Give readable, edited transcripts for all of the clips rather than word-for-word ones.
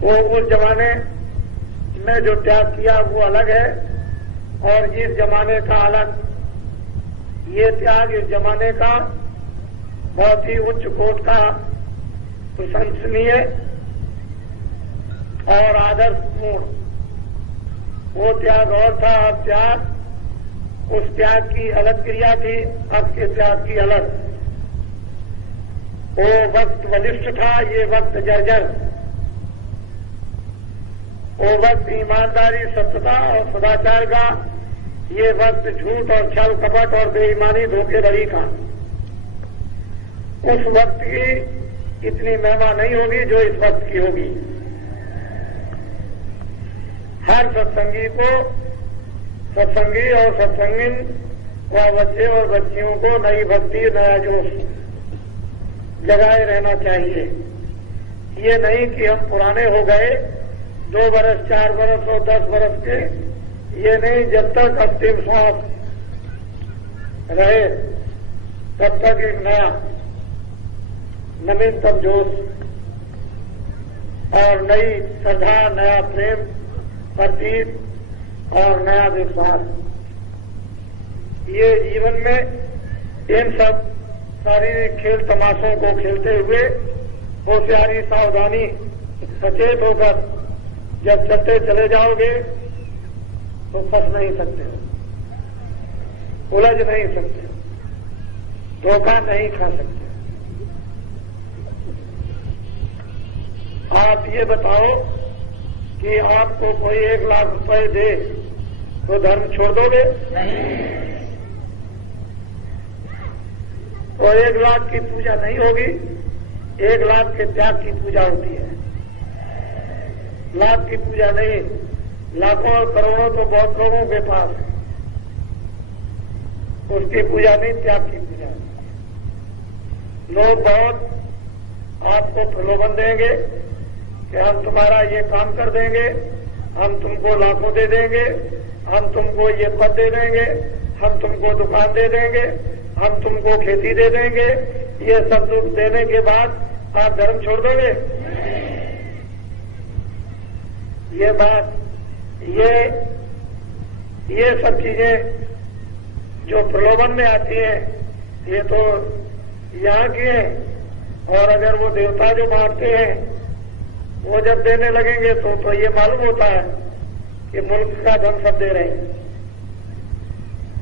वो उस जमाने में जो त्याग किया वो अलग है, और इस जमाने का अलग। ये त्याग इस जमाने का बहुत ही उच्च कोटि का, प्रशंसनीय और आदर्शपूर्ण वो त्याग और था। अब त्याग, उस त्याग की अलग क्रिया थी, अब के त्याग की अलग। वो वक्त बलिष्ठ था, ये वक्त जर्जर। वो वक्त ईमानदारी, सत्यता और सदाचार का, ये वक्त झूठ और छल कपट और बेईमानी धोखेधड़ी का। उस वक्त की इतनी महिमा नहीं होगी जो इस वक्त की होगी। हर सत्संगी को, सत्संगी और सत्संगिन व बच्चे और बच्चियों को नई भक्ति, नया जोश जगाए रहना चाहिए। ये नहीं कि हम पुराने हो गए, 2 बरस, 4 बरस और 10 बरस के, ये नहीं। जब तक अंतिम सांस रहे तब तक एक नया नवीनतम जोश और नई श्रद्धा, नया प्रेम, प्रतीत और नया विश्वास, ये जीवन में इन सब शारीरिक खेल तमाशों को खेलते हुए होशियारी, सावधानी, सचेत होकर जब चलते चले जाओगे तो फंस नहीं सकते, उलझ नहीं सकते, धोखा नहीं खा सकते। आप ये बताओ कि आपको कोई 1 लाख रुपए दे तो धर्म छोड़ दोगे? नहीं। तो 1 लाख की पूजा नहीं होगी, 1 लाख के त्याग की पूजा होती है। लाख की पूजा नहीं, लाखों और करोड़ों तो बहुत लोगों के पास है, उसकी पूजा नहीं, त्याग की पूजा। लोग बहुत आपको प्रलोभन देंगे कि हम तुम्हारा ये काम कर देंगे, हम तुमको लाखों दे देंगे, हम तुमको ये पद दे देंगे, हम तुमको दुकान दे देंगे, हम तुमको खेती दे देंगे। ये सब दुख देने के बाद आप धर्म छोड़ दोगे? ये बात, ये सब चीजें जो प्रलोभन में आती हैं, ये तो यहाँ की हैं। और अगर वो देवता जो बांटते हैं वो जब देने लगेंगे तो ये मालूम होता है कि मुल्क का धन सब दे रहे हैं,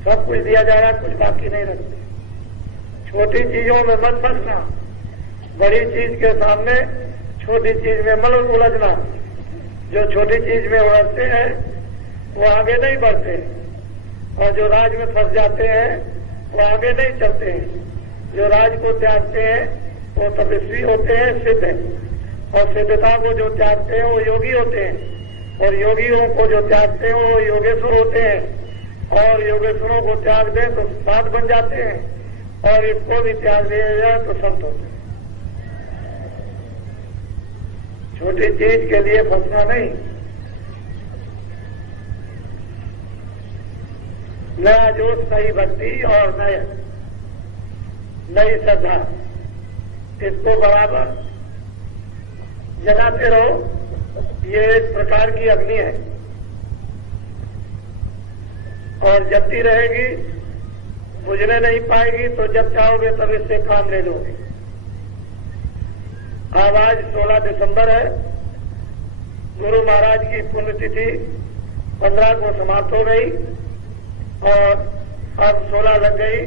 सब कुछ दिया जा रहा है, कुछ बाकी नहीं रखते। छोटी चीजों में मत फंसना, बड़ी चीज के सामने छोटी चीज में मत उलझना। जो छोटी चीज में उलझते हैं वो आगे नहीं बढ़ते, और जो राज में फंस जाते हैं वो आगे नहीं चलते हैं। जो राज को त्यागते हैं वो तपस्वी होते हैं, सिद्ध हैं, और सिद्धता को जो त्यागते हैं वो योगी होते हैं, और योगियों को जो त्यागते हैं वो योगेश्वर होते हैं, और योगेश्वरों को त्याग दें तो साध बन जाते हैं, और इसको भी त्याग दिया जाए तो संत होते हैं। छोटी चीज के लिए फंसना नहीं। नया जोश, नई भक्ति और नई श्रद्धा, इसको बराबर जगाते रहो। ये एक प्रकार की अग्नि है और जलती रहेगी, बुझने नहीं पाएगी। तो जब चाहोगे तब इससे काम ले लोगे। आज 16 दिसंबर है, गुरु महाराज की पुण्यतिथि 15 को समाप्त हो गई और अब 16 लग गई।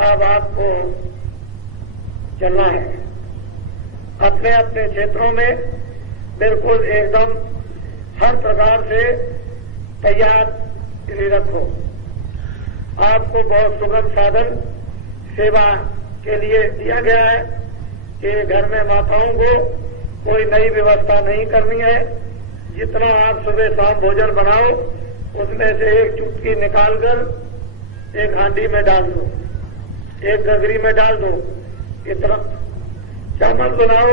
अब आपको चलना है अपने अपने क्षेत्रों में, बिल्कुल एकदम हर प्रकार से तैयार रखो। आपको बहुत सुगम साधन सेवा के लिए दिया गया है कि घर में माताओं को कोई नई व्यवस्था नहीं करनी है। जितना आप सुबह शाम भोजन बनाओ उसमें से एक चुटकी निकालकर एक हांडी में डाल दो, एक गगरी में डाल दो। इतना चावल बनाओ,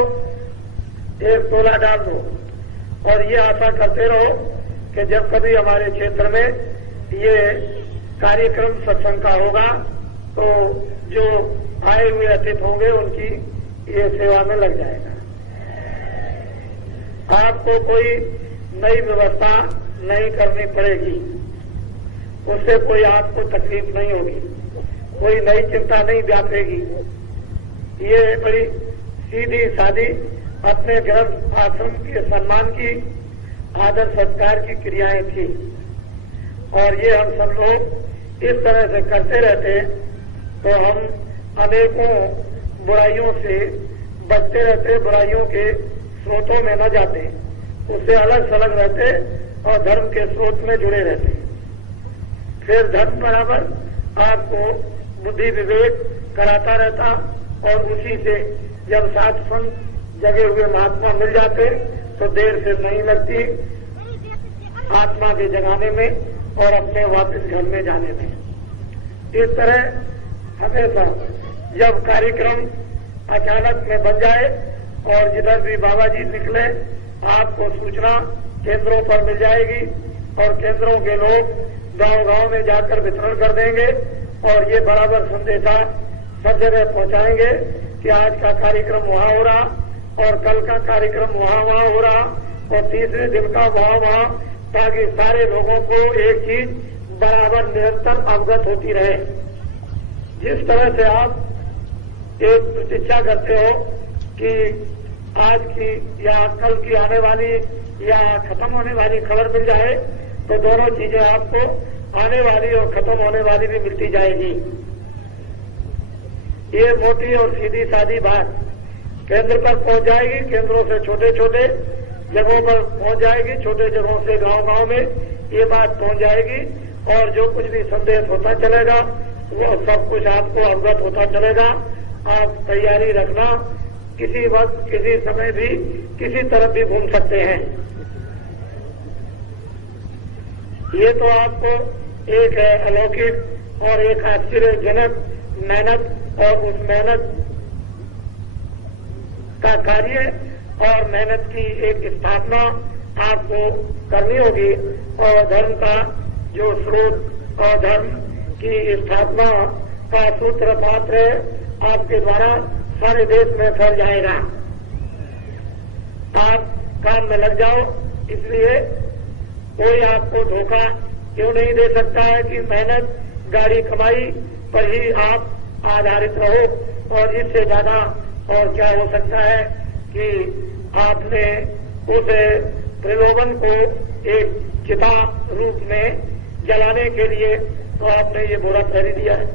एक तोला डाल दो, और ये आशा करते रहो कि जब कभी हमारे क्षेत्र में ये कार्यक्रम सत्संग का होगा तो जो आए हुए अतिथि होंगे उनकी ये सेवा में लग जाएगा। आपको कोई नई व्यवस्था नहीं करनी पड़ेगी, उससे कोई आपको तकलीफ नहीं होगी, कोई नई चिंता नहीं व्यापेगी। ये बड़ी सीधी सादी अपने गृह आश्रम के सम्मान की, आदर सत्कार की क्रियाएं थी। और ये हम सब लोग इस तरह से करते रहते तो हम अनेकों बुराइयों से बचते रहते, बुराइयों के स्रोतों में न जाते, उससे अलग थलग रहते और धर्म के स्रोत में जुड़े रहते। फिर धर्म बराबर आपको बुद्धि विवेक कराता रहता और उसी से जब सात संत जगे हुए महात्मा मिल जाते तो देर से नहीं लगती आत्मा के जगाने में और अपने वापस घर में जाने में। इस तरह हमेशा जब कार्यक्रम अचानक में बन जाए और जिधर भी बाबा जी निकले आपको सूचना केंद्रों पर मिल जाएगी और केंद्रों के लोग गांव-गांव में जाकर वितरण कर देंगे और ये बराबर संदेशा सब जगह पहुंचाएंगे कि आज का कार्यक्रम वहां हो रहा और कल का कार्यक्रम वहां हो रहा और तीसरे दिन का वहां, ताकि सारे लोगों को एक चीज बराबर निरंतर अवगत होती रहे। जिस तरह से आप एक प्रतीक्षा करते हो कि आज की या कल की आने वाली या खत्म होने वाली खबर मिल जाए, तो दोनों चीजें आपको आने वाली और खत्म होने वाली भी मिलती जाएगी। ये मोटी और सीधी सादी बात केंद्र पर पहुंच जाएगी, केंद्रों से छोटे छोटे जगहों पर पहुंच जाएगी, छोटे जगहों से गांव-गांव में ये बात पहुंच जाएगी और जो कुछ भी संदेश होता चलेगा वो सब कुछ आपको अवगत होता चलेगा। आप तैयारी रखना, किसी वक्त किसी समय भी किसी तरफ भी घूम सकते हैं। ये तो आपको एक अलौकिक और एक आश्चर्यजनक मेहनत और उस मेहनत का कार्य और मेहनत की एक स्थापना आपको करनी होगी और धर्म का जो स्रोत और धर्म की स्थापना का सूत्र पात्र आपके द्वारा सारे देश में फैल जाएगा। आप काम में लग जाओ, इसलिए कोई आपको धोखा क्यों नहीं दे सकता है कि मेहनत गाड़ी कमाई पर ही आप आधारित रहो और इससे ज्यादा और क्या हो सकता है कि आपने उस प्रलोभन को एक चिता रूप में जलाने के लिए तो आपने ये बोरा पहरी दिया है।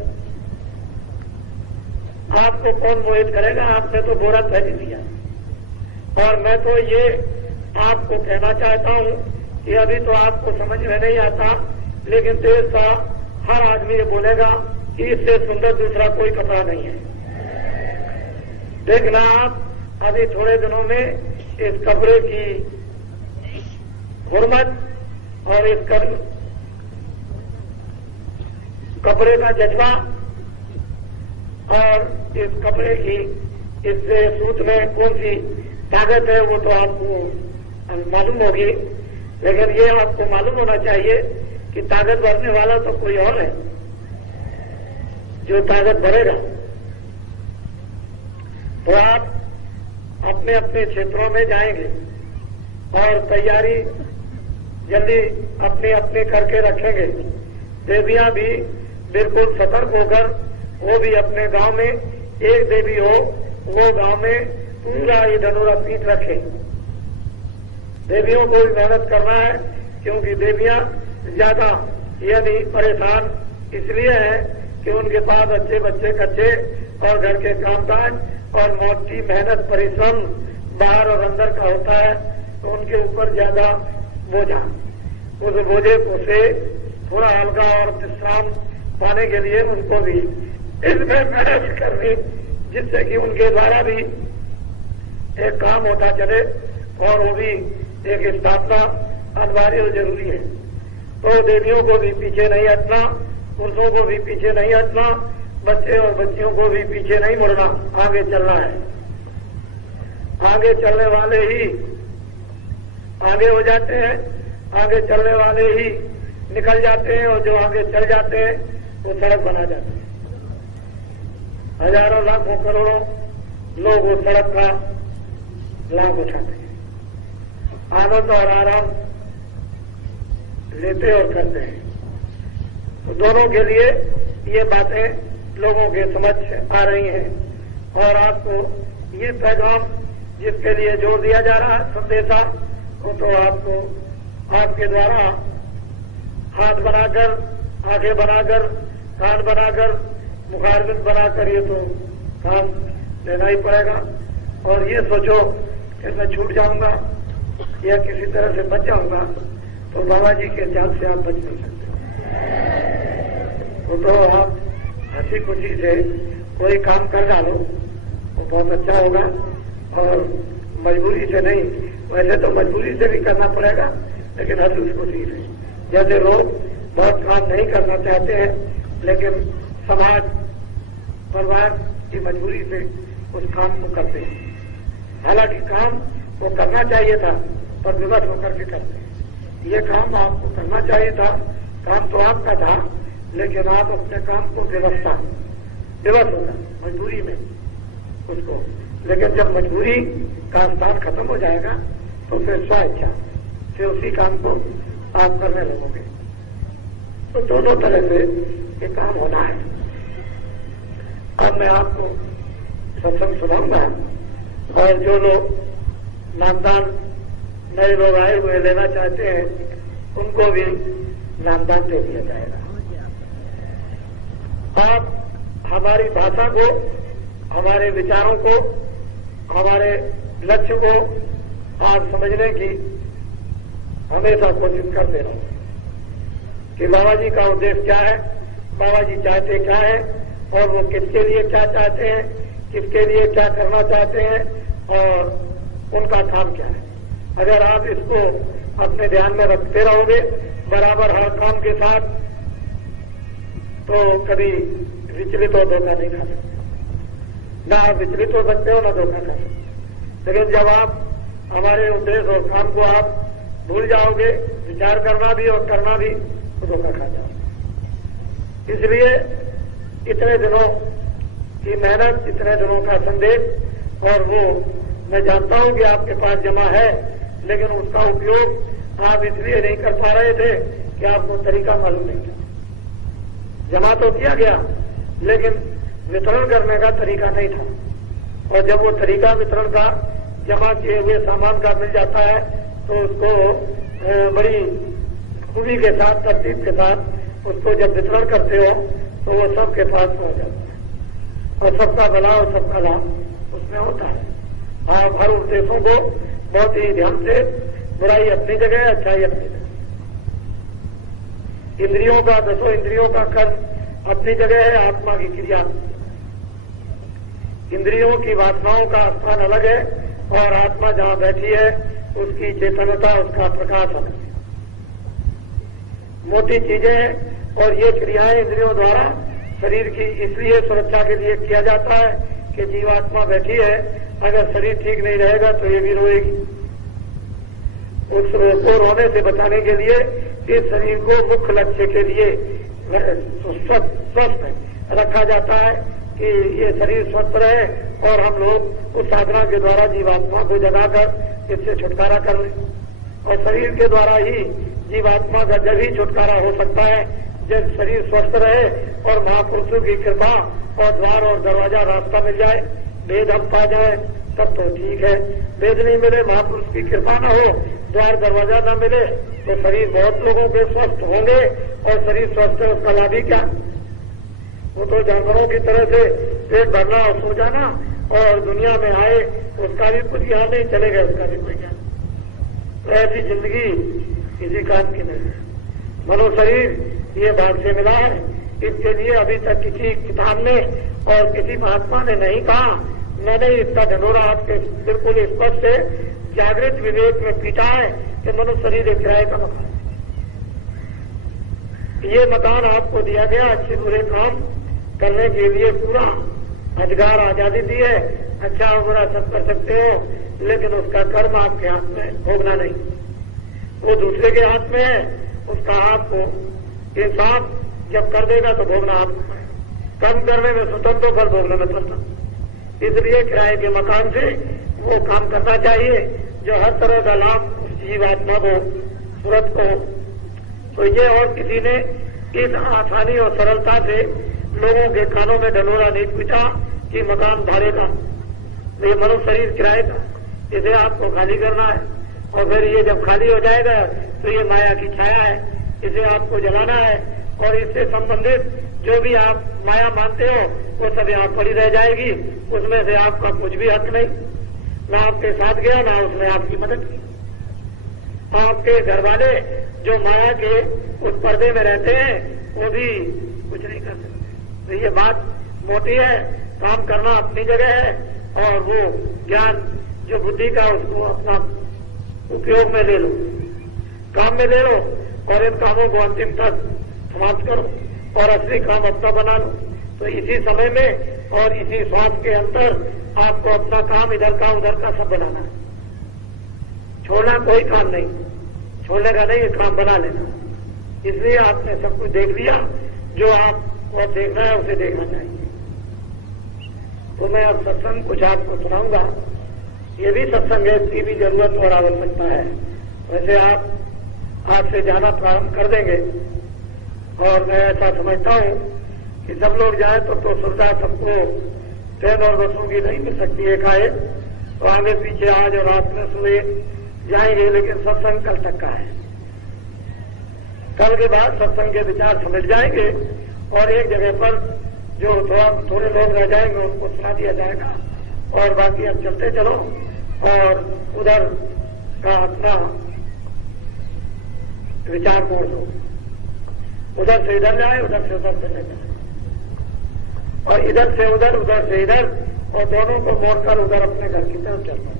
आपको कौन मोहित करेगा, आपने तो बोरा पहरी दिया। और मैं तो ये आपको कहना चाहता हूं कि अभी तो आपको समझ में नहीं आता, लेकिन देश का हर आदमी ये बोलेगा कि इससे सुंदर दूसरा कोई कपड़ा नहीं है। देखना आप अभी थोड़े दिनों में इस कपड़े की हुर्मत और इस कपड़े का जज्बा और इस कपड़े की इस सूत में कौन सी ताकत है वो तो आपको मालूम होगी, लेकिन ये आपको मालूम होना चाहिए कि ताकत भरने वाला तो कोई और है जो ताकत भरेगा। तो आप अपने अपने क्षेत्रों में जाएंगे और तैयारी जल्दी अपने अपने करके रखेंगे। देवियां भी बिल्कुल सतर्क होकर वो भी अपने गांव में एक देवी हो, वो गांव में पूरा ये धनुरा पीठ रखे। देवियों को भी मेहनत करना है, क्योंकि देवियां ज्यादा यदि परेशान इसलिए है कि उनके पास अच्छे बच्चे कच्चे और घर के कामकाज और मोटी मेहनत परिश्रम बाहर और अंदर का होता है, तो उनके ऊपर ज्यादा बोझा, उस बोझे को से थोड़ा हल्का और विश्राम पाने के लिए उनको भी इसमें मेहनत करनी, जिससे कि उनके द्वारा भी एक काम होता चले और वो भी एक स्थापना अनिवार्य और जरूरी है। तो देवियों को भी पीछे नहीं हटना, पुरुषों को भी पीछे नहीं हटना, बच्चे और बच्चियों को भी पीछे नहीं मुड़ना, आगे चलना है। आगे चलने वाले ही आगे हो जाते हैं, आगे चलने वाले ही निकल जाते हैं और जो आगे चल जाते हैं वो सड़क बना जाते हैं। हजारों लाखों करोड़ों लोग वो सड़क का लाभ उठाते हैं। आनंद और आराम लेते और करते हैं। तो दोनों के लिए ये बातें लोगों के समझ आ रही हैं और आपको ये पैगाम जिसके लिए जोर दिया जा रहा है संदेशा, वो तो आपको आपके द्वारा हाथ बनाकर, आंखें बनाकर, कान बनाकर, मुखारबिंद बनाकर ये तो काम लेना ही पड़ेगा। और ये सोचो कि मैं छूट जाऊंगा या किसी तरह से बच जाऊंगा, तो बाबा जी के जाल से आप बच नहीं सकते। तो आप हंसी खुशी से कोई काम कर डालो, वो बहुत अच्छा होगा और मजबूरी से नहीं। वैसे तो मजबूरी से भी करना पड़ेगा, लेकिन हंसी खुशी से। जैसे लोग बहुत काम नहीं करना चाहते हैं, लेकिन समाज परिवार की मजबूरी से उस काम को करते हैं। हालांकि काम वो करना चाहिए था, पर विवश होकर के करते हैं। ये काम आपको करना चाहिए था, काम तो आपका था, लेकिन आप अपने काम को विवश होगा मजबूरी में उसको। लेकिन जब मजबूरी का स्थान खत्म हो जाएगा तो फिर स्वेच्छा से उसी काम को आप करने लगोगे। तो दोनों तरह से ये काम होना है। अब मैं आपको सत्संग सुनाऊंगा और जो लोग नामदान नए लोग आए हुए लेना चाहते हैं उनको भी नामदान दे दिया जाएगा। आप हमारी भाषा को, हमारे विचारों को, हमारे लक्ष्य को आप समझने की हमेशा कोशिश करते रहो कि बाबा जी का उद्देश्य क्या है, बाबा जी चाहते क्या है और वो किसके लिए क्या चाहते हैं, किसके लिए क्या करना चाहते हैं और उनका काम क्या है। अगर आप इसको अपने ध्यान में रखते रहोगे बराबर हर काम के साथ, तो कभी विचलित हो धोखा नहीं खा सकते। ना आप विचलित हो सकते हो ना धोखा खा सकते। लेकिन जब आप हमारे उद्देश्य और काम को आप भूल जाओगे, विचार करना भी और करना भी, तो धोखा खा जाओगे। इसलिए इतने दिनों की मेहनत, इतने दिनों का संदेश, और वो मैं जानता हूं कि आपके पास जमा है, लेकिन उसका उपयोग आप इसलिए नहीं कर पा रहे थे कि आपको तरीका मालूम नहीं था। जमा तो किया गया, लेकिन वितरण करने का तरीका नहीं था। और जब वो तरीका वितरण का जमा किए हुए सामान का मिल जाता है तो उसको बड़ी खूबी के साथ, तरतीब के साथ उसको जब वितरण करते हो तो वो सबके पास पहुंच जाता है और सबका भला और सबका लाभ उसमें होता है। आप हर उद्देश्यों को बहुत ही ध्यान से, बुराई अपनी जगह, अच्छाई अपनी जगह, इंद्रियों का, 10 इंद्रियों का कर्म अपनी जगह है, आत्मा की क्रिया। इंद्रियों की वासनाओं का स्थान अलग है और आत्मा जहां बैठी है उसकी चेतनता, उसका प्रकाश अलग है। मोटी चीजें हैं और ये क्रियाएं इंद्रियों द्वारा शरीर की इसलिए सुरक्षा के लिए किया जाता है कि जीवात्मा बैठी है, अगर शरीर ठीक नहीं रहेगा तो ये भी रोएगी। उस को रोने से बचाने के लिए इस शरीर को मुख्य लक्ष्य के लिए स्वस्थ रखा जाता है कि ये शरीर स्वस्थ रहे और हम लोग उस साधना के द्वारा जीवात्मा को जगाकर इससे छुटकारा कर लें। और शरीर के द्वारा ही जीवात्मा का जब ही छुटकारा हो सकता है जब शरीर स्वस्थ रहे और महापुरुषों की कृपा और द्वार और दरवाजा रास्ता मिल जाए, वेद हम पा जाए, तब तो ठीक है। वेद नहीं मिले, महापुरुष की कृपा न हो, द्वार दरवाजा न मिले, तो शरीर बहुत लोगों के स्वस्थ होंगे और शरीर स्वस्थ है उसका लाभ ही क्या। वो तो जानवरों की तरह से पेट भरना और सो जाना और दुनिया में आए उसका भी कुछ ज्ञान नहीं, चलेगा उसका भी कोई ज्ञान। तो ऐसी जिंदगी किसी काम की नहीं। मनो शरीर ये भाग से मिला है, इसके लिए अभी तक किसी किताब ने और किसी महात्मा ने नहीं कहा। मैंने इसका ढंढोरा आपके बिल्कुल स्पष्ट से जागृत विवेक में पीटा है कि मनुष्य शरीर एक किराए का मकान है। ये मकान आपको दिया गया अच्छे बुरे काम करने के लिए, पूरा अधिकार आजादी दी है, अच्छा और बुरा सब कर सकते हो, लेकिन उसका कर्म आपके हाथ में भोगना नहीं, वो दूसरे के हाथ में है। उसका आपको इंसाफ जब कर देगा तो भोगना आपको पड़ेगा। कर्म करने में स्वतंत्र, फल भोगने में स्वतंत्र। इसलिए किराए के मकान से वो काम करना चाहिए जो हर तरह का लाभ उस जीवात्मा को, सूरत को। तो ये और किसी ने इस आसानी और सरलता से लोगों के कानों में ढलोरा नहीं पूछा कि मकान भाड़े का, ये मनुष्य शरीर किराए का, इसे आपको खाली करना है, और फिर ये जब खाली हो जाएगा तो ये माया की छाया है, इसे आपको जलाना है, और इससे संबंधित जो भी आप माया मानते हो वो सब यहाँ पड़ी रह जाएगी, उसमें से आपका कुछ भी हक नहीं। ना आपके साथ गया, ना उसने आपकी मदद की। आपके घर वाले जो माया के उस पर्दे में रहते हैं वो भी कुछ नहीं कर सकते। तो ये बात मोटी है, काम करना अपनी जगह है, और वो ज्ञान जो बुद्धि का उसको अपना उपयोग में ले लो, काम में ले लो, और इन कामों को अंतिम तक समाप्त करो और असली काम अपना बना लो। तो इसी समय में और इसी श्वास के अंदर आपको अपना काम इधर का उधर का सब बनाना है। छोड़ना कोई काम नहीं, छोड़ने का नहीं, काम बना लेना। इसलिए आपने सब कुछ देख लिया, जो आपको अब देखना है उसे देखना चाहिए। तो मैं अब सत्संग कुछ आपको सुनाऊंगा। ये भी सत्संग है, इसकी भी जरूरत और आवश्यकता है। वैसे आप आज से जाना प्रारंभ कर देंगे, और मैं ऐसा समझता हूं कि सब लोग जाए तो सुविधा सबको ट्रेन और बसों की नहीं मिल सकती है एकाएक, तो आगे पीछे आज और रात में सुबह जाएंगे, लेकिन सत्संग कल तक का है। कल के बाद सत्संग के विचार समझ जाएंगे, और एक जगह पर जो थोड़े लोग रह जाएंगे उनको सुना दिया जाएगा, और बाकी अब चलते चलो और उधर का अपना विचार मोड़ दो। उधर से इधर जाए, उधर से उधर चले जाए, और इधर से उधर, उधर से इधर, और दोनों को मोड़कर उधर अपने घर की तरफ चलना।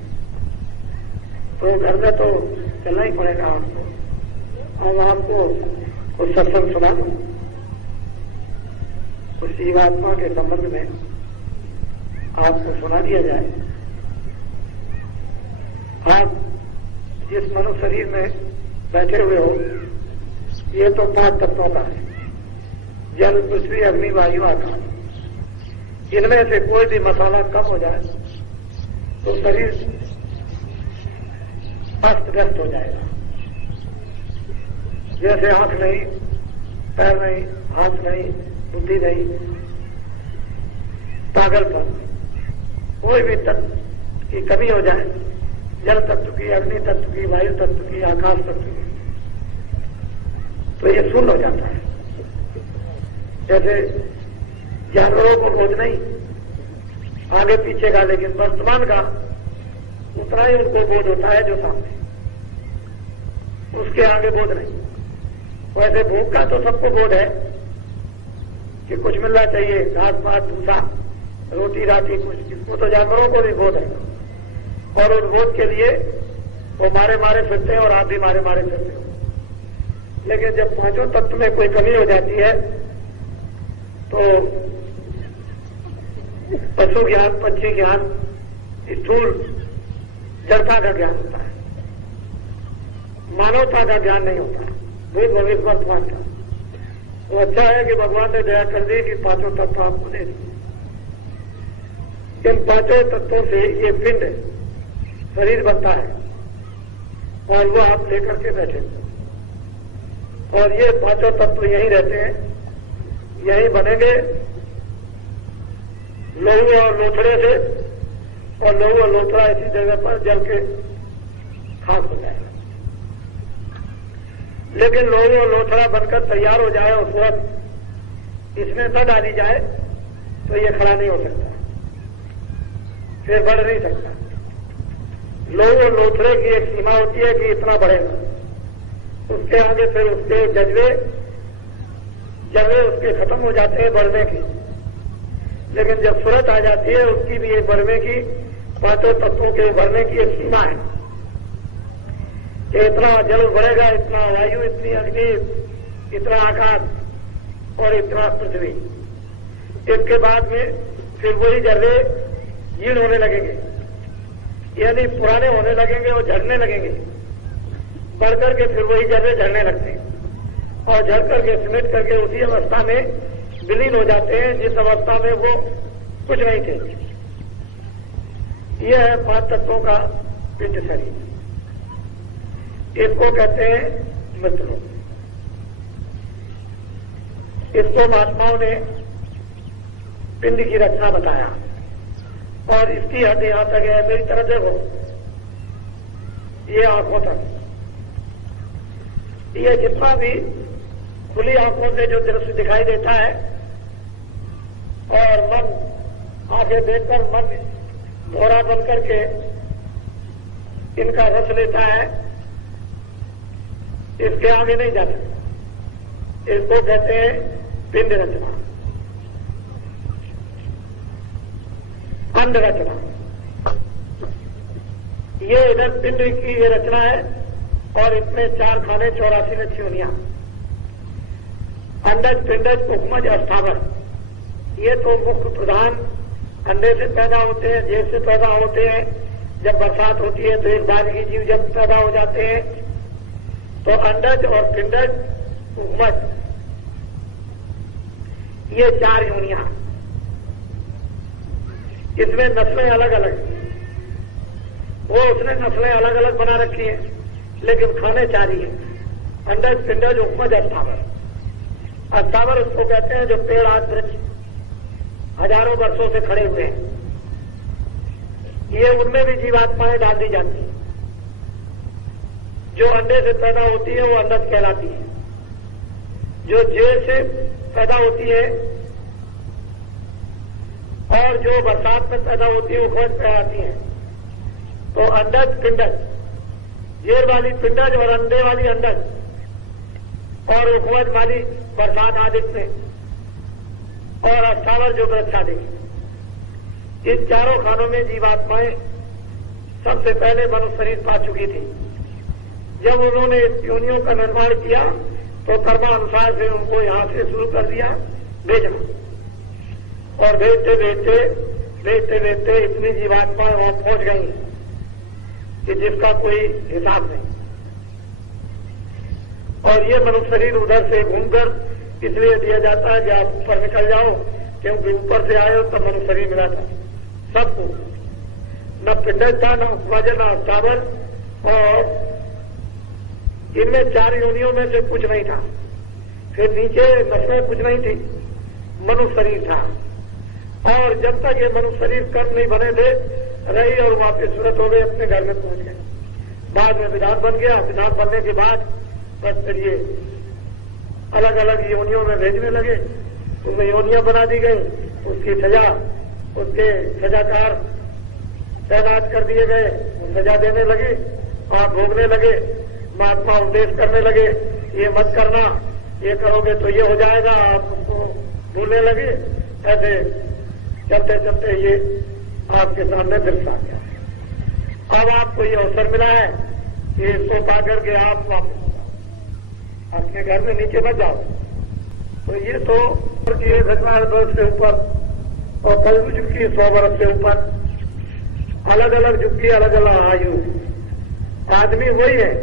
तो घर में तो चलना ही पड़ेगा आपको। अब आपको कुछ सत्संग सुना दूं उस जीवात्मा के संबंध में, आपको सुना दिया जाए। आप जिस मनुष्य शरीर में बैठे हुए हो, ये तो 5 तत्वों का है, जल, पृथ्वी, अग्नि, वायु, आकाश। इनमें से कोई भी मसाला कम हो जाए तो शरीर अस्त व्यस्त हो जाएगा। जैसे आंख नहीं, पैर नहीं, हाथ नहीं, बुद्धि नहीं, पागलपन, कोई भी तत्व की कमी हो जाए, जल तत्व की, अग्नि तत्व की, वायु तत्व की, आकाश तत्व की, तो ये शून्य हो जाता है। जैसे जानवरों को बोध नहीं आगे पीछे का, लेकिन वर्तमान का उतना ही उनको बोध होता है जो सामने, उसके आगे बोध नहीं। वैसे भूख का तो सबको बोध है कि कुछ मिलना चाहिए, घास पात, भूसा, रोटी राटी कुछ, इसको तो जानवरों को भी बोध है, और उस बोध के लिए वो मारे मारे फिरते हैं, और आप भी मारे मारे फिरते हो। लेकिन जब 5 तत्व में कोई कमी हो जाती है तो पशु ज्ञान, पक्षी ज्ञान, स्थूल जड़ता का ज्ञान होता है, मानवता का ज्ञान नहीं होता, भूत भविष्य वर्तमान का। तो अच्छा है कि भगवान ने दया कर दी कि 5 तत्व आपको दे दिए। इन 5 तत्वों से ये पिंड शरीर बनता है, और वो आप लेकर के बैठे, और ये 5 तत्व यहीं रहते हैं, यहीं बनेंगे लहू और लोथड़े से, और लहू और लोथड़ा इसी जगह पर जल के खास हो जाएगा। लेकिन लहू और लोथड़ा बनकर तैयार हो जाए और तुरंत इसमें न डाली जाए तो ये खड़ा नहीं हो सकता, फिर बढ़ नहीं सकता। लहू और लोथड़े की एक सीमा होती है कि इतना बढ़ेगा, उसके आगे फिर उसके जज्बे उसके खत्म हो जाते हैं बढ़ने की। लेकिन जब सूरत आ जाती है उसकी भी एक बढ़ने की, 5 तत्वों के बढ़ने की एक सीमा है कि इतना जल बढ़ेगा, इतना वायु, इतनी अग्नि, इतना आकाश और इतना पृथ्वी। इसके बाद में फिर वही जर्रे जीर्ण होने लगेंगे, यानी पुराने होने लगेंगे और झड़ने लगेंगे। बढ़ करके फिर वही जर्रे झड़ने लगते हैं, और झड़ करके सिमट करके उसी अवस्था में विलीन हो जाते हैं जिस अवस्था में वो कुछ नहीं थे। यह है 5 तत्वों का पिंड शरीर। इसको कहते हैं मित्रों। इसको महात्माओं ने पिंड की रचना बताया और इसकी हद यहां तक है, मेरी तरफ देखो, ये आंखों तक, ये जितना भी खुली आंखों से जो दृश्य दिखाई देता है और मन आंखें देखकर मन भोरा बन करके इनका रस लेता है, इसके आगे नहीं जा सकता। इसको कहते हैं पिंड रचना, अंड रचना। ये इधर पिंड की ये रचना है और इसमें 4 खाने 84 लक्ष्योनियां, अंडज, पिंडज, उपमज, अस्थावर। ये तो मुख्य प्रधान अंडे से पैदा होते हैं, जेब से पैदा होते हैं। जब बरसात होती है तो एक बालगी जीव जब पैदा हो जाते हैं तो अंडज और पिंडज, उपमज, ये 4 योनियां। इसमें नस्लें अलग अलग, वो उसने नस्लें अलग अलग बना रखी हैं, लेकिन खाने 4 ही हैं, अंडज, पिंडज, उपमज, अस्थावर। अस्थावर उसको कहते हैं जो पेड़ आज वृक्ष हजारों वर्षों से खड़े हुए हैं, ये उनमें भी जीवात्माएं डाल दी जाती हैं। जो अंडे से पैदा होती है वो अंडज कहलाती है, जो जेल से पैदा होती है और जो बरसात में पैदा होती है वो उपमज कहलाती है। तो अंडज, पिंडज, जेल वाली पिंडज और अंडे वाली अंडज और उपमज वाली बरसात आदि में, और अस्थावर जो वृक्ष आदि। इन 4 खानों में जीवात्माएं सबसे पहले मनुष्य शरीर पा चुकी थी। जब उन्होंने इस योनियों का निर्माण किया तो कर्मानुसार से उनको यहां से शुरू कर दिया भेजना, और भेजते भेजते भेजते भेजते इतनी जीवात्माएं वहां पहुंच गई कि जिसका कोई हिसाब नहीं। और ये मनुष्य शरीर उधर से घूमकर इसलिए दिया जाता है कि आप ऊपर निकल जाओ, क्योंकि ऊपर से आए हो तब मनुष्य शरीर मिला था सबको। न पिंडज था, न उपमज, न अस्थावर, और इनमें 4 योनियों में से कुछ नहीं था। फिर नीचे नस्लें कुछ नहीं थी, मनुष्य शरीर था। और जब तक ये मनुष्य शरीर कर्म नहीं बने थे रही और वापिस सूरत हो गए, अपने घर में पहुंच गए। बाद में विधान बन गया, विधान बनने के बाद बस फिर ये अलग अलग योनियों में भेजने लगे, उनमें योनियां बना दी गई, उसकी सजा, उसके सजाकार तैनात कर दिए गए, वो सजा देने लगे, आप भोगने लगे। महात्मा उपदेश करने लगे, ये मत करना, ये करोगे तो ये हो जाएगा, आप उसको भूलने लगे। ऐसे चलते चलते ये आपके सामने दृश्य आ गया। अब आपको ये अवसर मिला है कि इसको पा करके आप वापस अपने घर में नीचे मत जाओ। तो ये तो ये 10,000 वर्ष से ऊपर और कलयुग युग की 100 वर्ष से ऊपर, अलग अलग युग की अलग अलग आयु। आदमी वही है,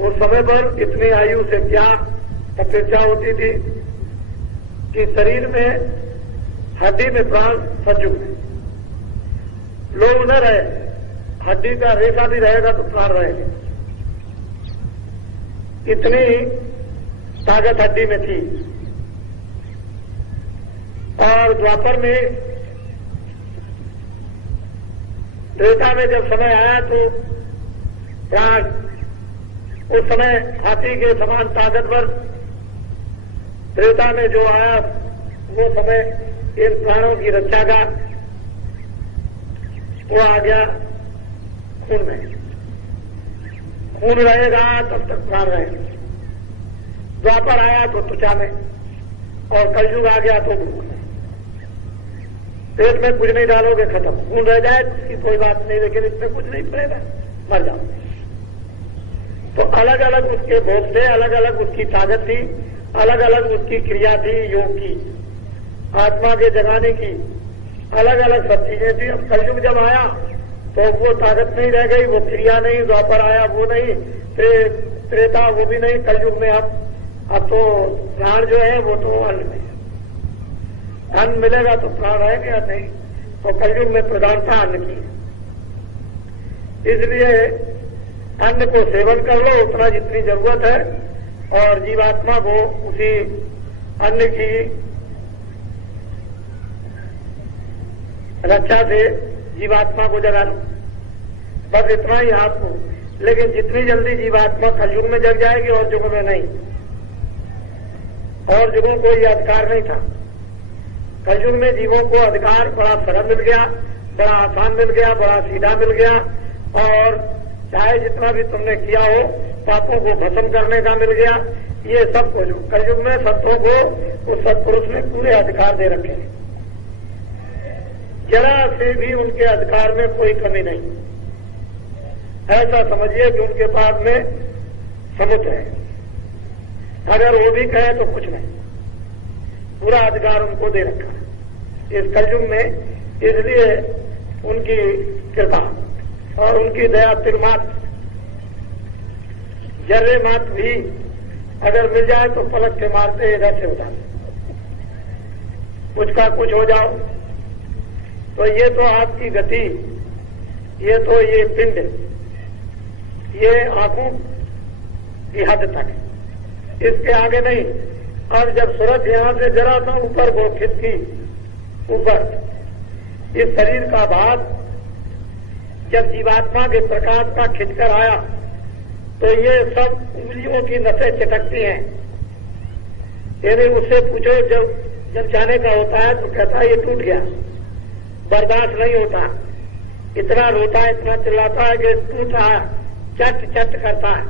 उस समय पर इतनी आयु से क्या अपेक्षा होती थी कि शरीर में हड्डी में प्राण सजग है, लोग न रहे, हड्डी का रेशा भी रहेगा तो प्राण रहेगा। इतनी ताकत हड्डी में थी। और द्वापर में, त्रेता में जब समय आया तो प्राण उस समय हाथी के समान ताकतवर, त्रेता में जो आया वो समय इन प्राणों की रक्षा का वो आ गया खून में। खून रहेगा तब तक प्राण रहेगा। द्वापर आया तो त्वचा में, और कलयुग आ गया तो भूख में। पेट में कुछ नहीं डालोगे खत्म, खून रह जाए तो उसकी कोई बात नहीं, लेकिन इसमें कुछ नहीं पड़ेगा, मर जाओ। तो अलग अलग उसके भोग थे, अलग अलग उसकी ताकत थी, अलग अलग उसकी क्रिया थी, योग की, आत्मा के जगाने की, अलग अलग सब चीजें थी। अब कलयुग जब आया तो वो ताकत नहीं रह गई, वो क्रिया नहीं, द्वापर आया वो नहीं, त्रेता वो भी नहीं, कलयुग में अब तो प्राण जो है वो तो अन्न में, अन्न मिलेगा तो प्राण रहेगा या नहीं। तो कलयुग में प्रधानता अन्न की, इसलिए अन्न को सेवन कर लो उतना जितनी जरूरत है, और जीवात्मा को उसी अन्न की रक्षा से जीवात्मा को जगा लो। बस इतना ही आपको। लेकिन जितनी जल्दी जीवात्मा कलयुग में जग जाएगी और युगों में नहीं, और युगों को यह अधिकार नहीं था। कलयुग में जीवों को अधिकार बड़ा सरल मिल गया, बड़ा आसान मिल गया, बड़ा सीधा मिल गया, और चाहे जितना भी तुमने किया हो पापों को भस्म करने का मिल गया। ये सब कुछ कलयुग में संतों को उस सत्पुरुष ने पूरे अधिकार दे रखे हैं। जरा से भी उनके अधिकार में कोई कमी नहीं। ऐसा समझिए कि उनके पास में समुद्र है, अगर वो भी कहे तो कुछ नहीं, पूरा अधिकार उनको दे रखा है इस कलयुग में। इसलिए उनकी कृपा और उनकी दया तिलमात्र जर्रे मात्र भी अगर मिल जाए तो पलक के मारते इधर से उधर कुछ का कुछ हो जाओ। तो ये तो आपकी गति, ये तो ये पिंड, ये आंखों की हद तक, इसके आगे नहीं। अब जब सूरज यहां से जरा सा ऊपर वो खिसकी ऊपर, इस शरीर का भाग जब जीवात्मा के प्रकाश का खिंचकर आया तो ये सब उंगलियों की नसें चटकती हैं। यानी उससे पूछो जब जाने का होता है तो कहता है ये टूट गया, बर्दाश्त नहीं होता, इतना रोता है, इतना चिल्लाता है कि टूट रहा है, चट चट करता है।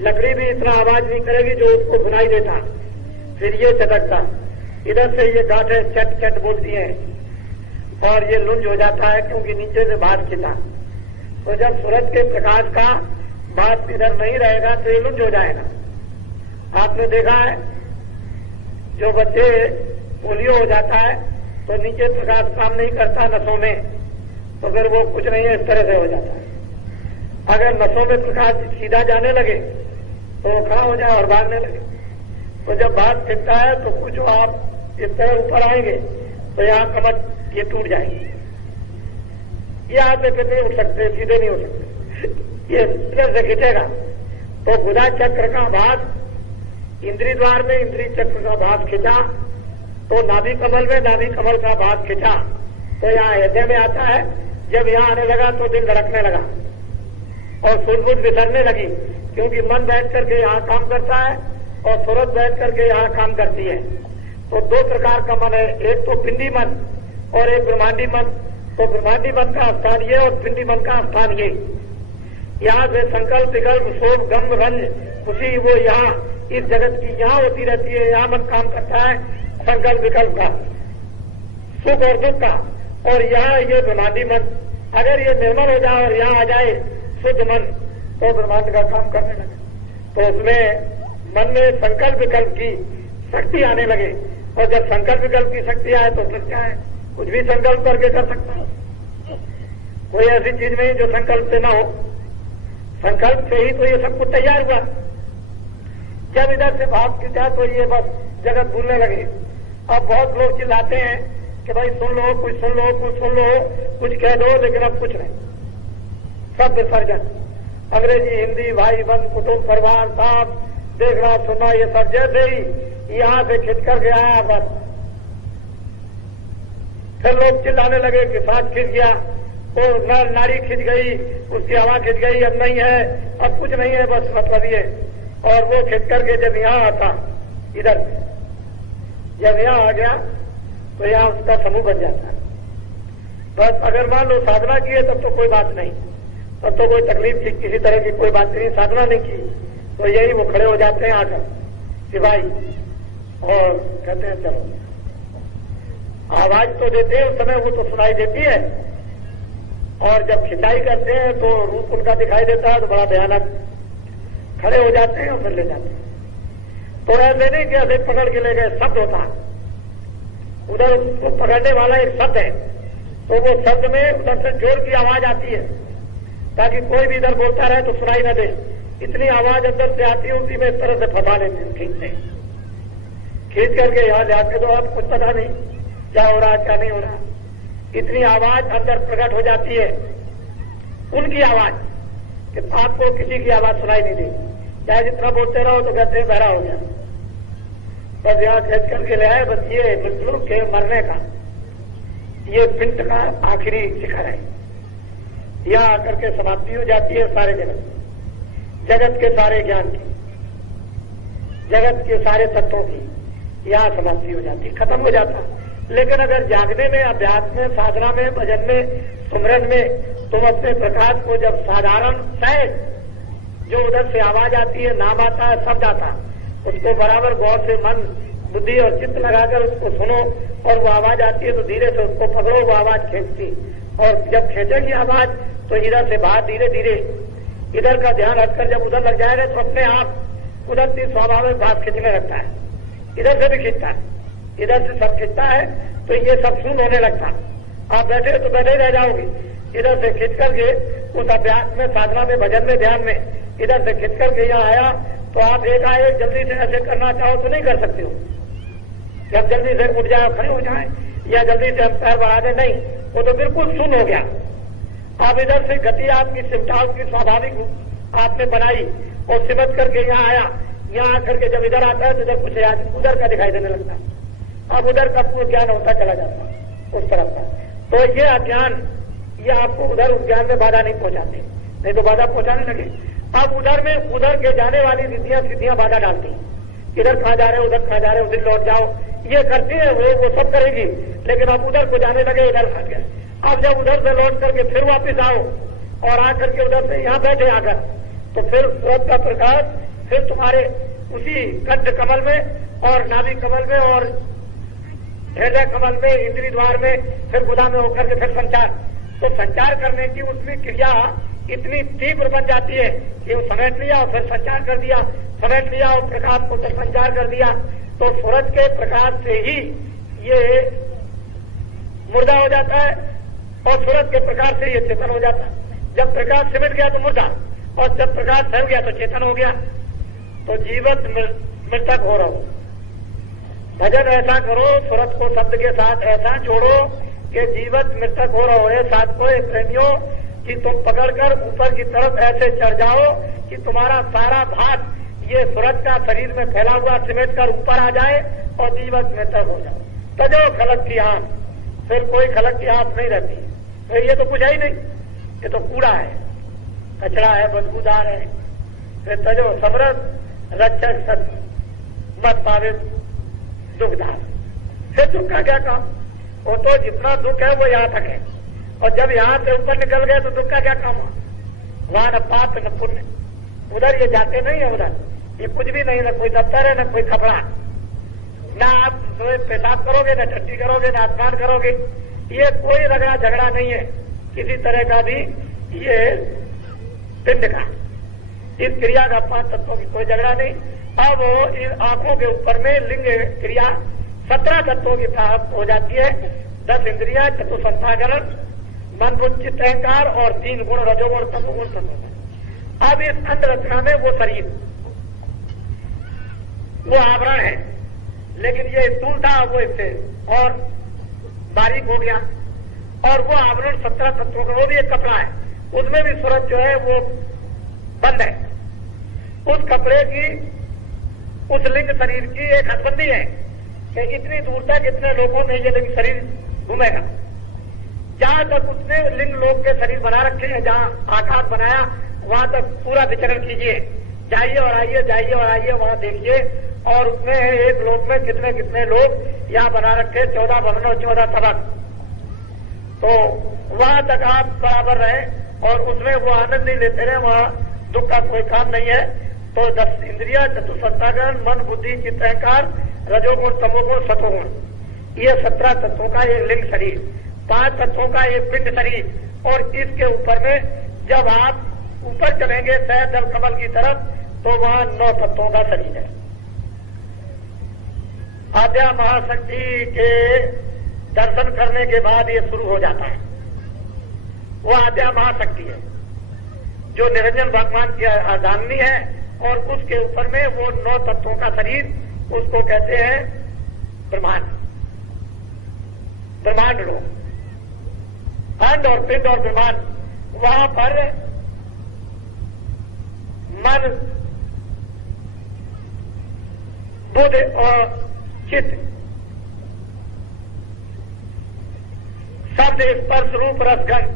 लकड़ी भी इतना आवाज नहीं करेगी जो उसको सुनाई देता, फिर ये चटकता, इधर से ये गांठें चट चट बोलती हैं और ये लुंज हो जाता है क्योंकि नीचे से भात खिंचा। तो जब सूरज के प्रकाश का भात इधर नहीं रहेगा तो ये लुंज हो जाएगा। आपने देखा है जो बच्चे पोलियो हो जाता है तो नीचे प्रकाश काम नहीं करता नसों में, तो फिर वो कुछ नहीं है, इस तरह से हो जाता है। अगर नसों में प्रकाश सीधा जाने लगे तो वो खड़ा हो जाए और भागने लगे। तो जब भाग खिंचता है तो कुछ आप इस तरह ऊपर आएंगे तो यहाँ कमर ये टूट जाएगी, यहाँ से फिर नहीं उठ सकते, सीधे नहीं हो सकते, ये इधर से खिंचेगा। तो गुदा चक्र का भाग इंद्री द्वार में इंद्री चक्र का भाग खिंचा, तो नाभि कमल में नाभि कमल का भाग खिंचा तो यहाँ हृदय में आता है। जब यहाँ आने लगा तो दिल धड़कने लगा और सुध-बुध विसरने लगी, क्योंकि मन बैठ करके यहाँ काम करता है और सूरज बैठ करके यहाँ काम करती है। तो दो प्रकार का मन है, एक तो पिंडी मन और एक ब्रह्मांडी मन। तो ब्रह्मांडी मन का स्थान ये और पिंडी मन का स्थान ये। यहाँ से संकल्प विकल्प शोभ गम रंज खुशी वो यहाँ इस जगत की यहाँ होती रहती है। यहाँ मन काम करता है संकल्प विकल्प का, सुख और दुख का, और यहाँ ये ब्रह्मांडी मन अगर ये निर्मल हो जाए और यहाँ आ जाए शुद्ध मन तो ब्रह्मांड का काम करने लगे। तो उसमें मन में संकल्प विकल्प की शक्ति आने लगे, और जब संकल्प विकल्प की शक्ति आए तो फिर क्या है, कुछ भी संकल्प करके कर सकता है। कोई ऐसी चीज नहीं जो संकल्प से ना हो, संकल्प से ही तो ये सब कुछ तैयार हुआ। जब इधर से भाव खिंचा तो ये बस जगत भूलने लगे। अब बहुत लोग चिल्लाते हैं कि भाई सुन लो, कुछ सुन लो, कुछ सुन लो, कुछ कह दो, लेकिन अब कुछ नहीं, सब विसर्जन। अंग्रेजी हिंदी भाई बंद कुटुंब परिवार साहब देखना सुनना ये सब जैसे ही यहाँ से खिंच कर गया है बस। फिर लोग चिल्लाने लगे कि सांस खिंच गया, तो नर नारी खिंच गई, उसकी हवा खिंच गई, अब नहीं है, अब कुछ नहीं है, बस मतलब ये। और वो खिंच करके जब यहाँ आता इधर से, जब यहाँ आ गया तो यहाँ उसका समूह बन जाता है। बस अगर मान लो साधना की है तब तो कोई बात नहीं, तब तो कोई तकलीफ की किसी तरह की कोई बात नहीं। साधना नहीं की तो यही वो खड़े हो जाते हैं आकर सिपाही और कहते हैं चलो। आवाज तो देते हैं उस समय, वो तो सुनाई देती है, और जब खिंचाई करते हैं तो रूप उनका दिखाई देता है तो बड़ा भयानक खड़े हो जाते हैं और फिर ले जाते हैं। तो ऐसे नहीं कि ऐसे पकड़ के ले गए, शब्द होता है उधर उसको पकड़ने वाला एक शब्द है, तो वो शब्द में उधर से जोर की आवाज आती है ताकि कोई भी इधर बोलता रहे तो सुनाई न दे। इतनी आवाज अंदर से आती है, उसी में इस तरह से फंसा लेते हैं, खींच करके यहाँ ले आके। तो अब कुछ पता नहीं क्या हो रहा क्या नहीं हो रहा, इतनी आवाज अंदर प्रकट हो जाती है, उनकी आवाज कि आपको किसी की आवाज सुनाई नहीं देगी, चाहे जितना बोलते रहो तो कहते बहरा हो गया। बस यहाँ खेच करके ले आए, बस ये मृत्यु के मरने का, ये पिंड का आखिरी शिखर है। यहाँ आकर के समाप्ति हो जाती है सारे जगत के सारे ज्ञान की, जगत के सारे तत्वों की यहाँ समाप्ति हो जाती, खत्म हो जाता। लेकिन अगर जागने में, अभ्यास में, साधना में, भजन में, सुमरन में तुम अपने प्रकाश को जब साधारण सहज जो उधर से आवाज आती है, नाम आता है, शब्द आता, उसको बराबर गौर से मन, बुद्धि और चित्त लगाकर उसको सुनो, और वो आवाज आती है तो धीरे से उसको पकड़ो, वो आवाज खींचती, और जब खींचेगी आवाज तो इधर से बाहर धीरे धीरे इधर का ध्यान हटकर जब उधर लग जाएगा तो अपने आप उधर की स्वाभाविक बात खींचने लगता है, इधर से भी खींचता है, इधर से सब खींचता है, तो ये सब शून्य होने लगता। आप बैठे तो बैठे ही रह जाओगे, इधर से खींच करके उस अभ्यास में, साधना में, भजन में, ध्यान में इधर से खींच करके यहाँ आया तो आप एकाएक जल्दी से ऐसे करना चाहो तो नहीं कर सकते हो कि हम जल्दी से उठ जाए, खड़े हो जाए, या जल्दी से हम पैर बढ़ा दें, नहीं, वो तो बिल्कुल शून्य हो गया। आप इधर से गति आपकी सिमटाव की स्वाभाविक आपने बनाई और सिमट करके यहाँ आया, यहाँ आकर के जब इधर आता है तो इधर कुछ उधर का दिखाई देने लगता है, अब उधर का पूर्ण ज्ञान होता चला जाता है उस तरफ का। तो ये अज्ञान, ये आपको उधर उस ज्ञान में बाधा नहीं पहुंचाते, नहीं तो बाधा पहुंचाने लगे। अब उधर में उधर के जाने वाली रिद्धियां सिद्धियां बाधा डालती, इधर कहाँ जा रहे हो, उधर कहाँ जा रहे हो, उधर लौट जाओ, ये करती है, वो सब करेगी, लेकिन आप उधर को जाने लगे, इधर फंस गए। अब जब उधर से लौट करके फिर वापिस आओ और आकर के उधर से यहाँ बैठे आकर, तो फिर सूरज का प्रकाश फिर तुम्हारे उसी कंठ कमल में और नाभि कमल में और हृदय कमल में, इंद्रिय द्वार में, फिर गुदा में होकर के फिर संचार। तो संचार करने की उसमें क्रिया इतनी तीव्र बन जाती है कि वो समेट लिया और फिर संचार कर दिया, समेट लिया और प्रकाश को फिर संचार कर दिया। तो सूरज के प्रकाश से ही ये मुर्दा हो जाता है और सूरज के प्रकाश से ये चेतन हो जाता है। जब प्रकाश सिमट गया तो मुर्दा, और जब प्रकाश फैल गया तो चेतन हो गया। तो जीवित मृतक हो रहो, भजन ऐसा करो, सूरज को शब्द के साथ ऐसा जोड़ो कि जीवित मृतक हो रहो है। साथ को प्रेमियों कि तुम पकड़कर ऊपर की तरफ ऐसे चढ़ जाओ कि तुम्हारा सारा भाग ये सूरज का शरीर में फैला हुआ सिमट कर ऊपर आ जाए और जीवित मृतक हो जाओ। तजो खलक की आंख, फिर कोई खलक की आंख नहीं रहती, फिर ये तो कुछ है ही नहीं, ये तो कूड़ा है, कचरा है, बदबूदार है। फिर तजो समरस रक्षक सत मत पावे दुखदार। फिर दुख का क्या काम, वो तो जितना दुख है वो यहाँ तक है, और जब यहाँ से ऊपर निकल गए तो दुख का क्या काम हुआ। वहां न पाप न पुण्य, उधर ये जाते नहीं है, उधर ये कुछ भी नहीं, न कोई दफ्तर है, न कोई कपड़ा, न आप पेशाब करोगे, न टट्टी करोगे, न स्नान करोगे, ये कोई रगड़ा झगड़ा नहीं है किसी तरह का भी। ये पिंड का इस क्रिया का 5 तत्वों की कोई झगड़ा नहीं। अब इन आंखों के ऊपर में लिंग क्रिया 17 तत्वों की प्राप्त हो जाती है। 10 इंद्रिया, चतुसंताकरण, मन बुद्धि चित्त अहंकार और 3 गुण, रजोगुण तमोगुण सत्वगुण। अब इस अंड रचना में वो शरीर, वो आवरण है, लेकिन ये स्थूल था, वो इससे और बारीक हो गया। और वो आवरण 17 तत्वों का, वो भी एक कपड़ा है, उसमें भी सूरज जो है वो बंद है। उस कपड़े की, उस लिंग शरीर की एक हदबंदी है कि इतनी दूर तक इतने लोगों में ये लिंग शरीर घूमेगा। जहां तक उसने लिंग लोक के शरीर बना रखे हैं, जहां आकाश बनाया, वहां तक पूरा विचरण कीजिए, जाइए और आइए, जाइए और आइए, वहां देखिए। और उसमें एक लोक में कितने कितने लोग यहाँ बना रखे, 14 भवन और 14 तबक। तो वहां तक आप बराबर रहे और उसमें वो आनंद नहीं लेते रहे, वहां दुख का कोई काम नहीं है। तो 10 इंद्रिया, चतुसंताकरण, मन बुद्धि चित्त अहंकार, रजोगुण तमोगुण सतोगुण, ये 17 तत्वों का एक लिंग शरीर, 5 तत्वों का एक पिंड शरीर। और इसके ऊपर में जब आप ऊपर चलेंगे सहज जल कमल की तरफ, तो वहां 9 तत्वों का शरीर है। आद्या महाशक्ति के दर्शन करने के बाद ये शुरू हो जाता है। वो आद्या महाशक्ति है जो निरंजन भगवान की आगामी है, और उसके ऊपर में वो 9 तत्वों का शरीर, उसको कहते हैं ब्रह्मांड। ब्रह्मांड लोग, अंड और पिंड और ब्रह्मांड, वहां पर मन, बुद्ध और चित्त, शब्द स्पर्श रूप रसगंध,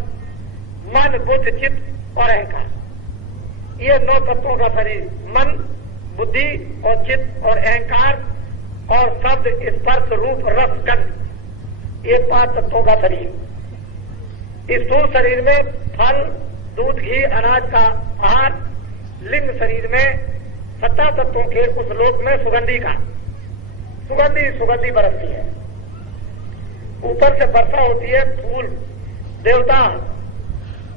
मन, बुद्ध, चित्त और अहंकार, ये 9 तत्वों का शरीर। मन, बुद्धि और चित्त और अहंकार और शब्द स्पर्श रूप रसगंध, ये 5 तत्वों का शरीर। इस स्थूल शरीर में फल, दूध, घी, अनाज का आहार, लिंग शरीर में 7 तत्वों के उस लोक में सुगंधी बरसती है। ऊपर से वर्षा होती है, फूल, देवता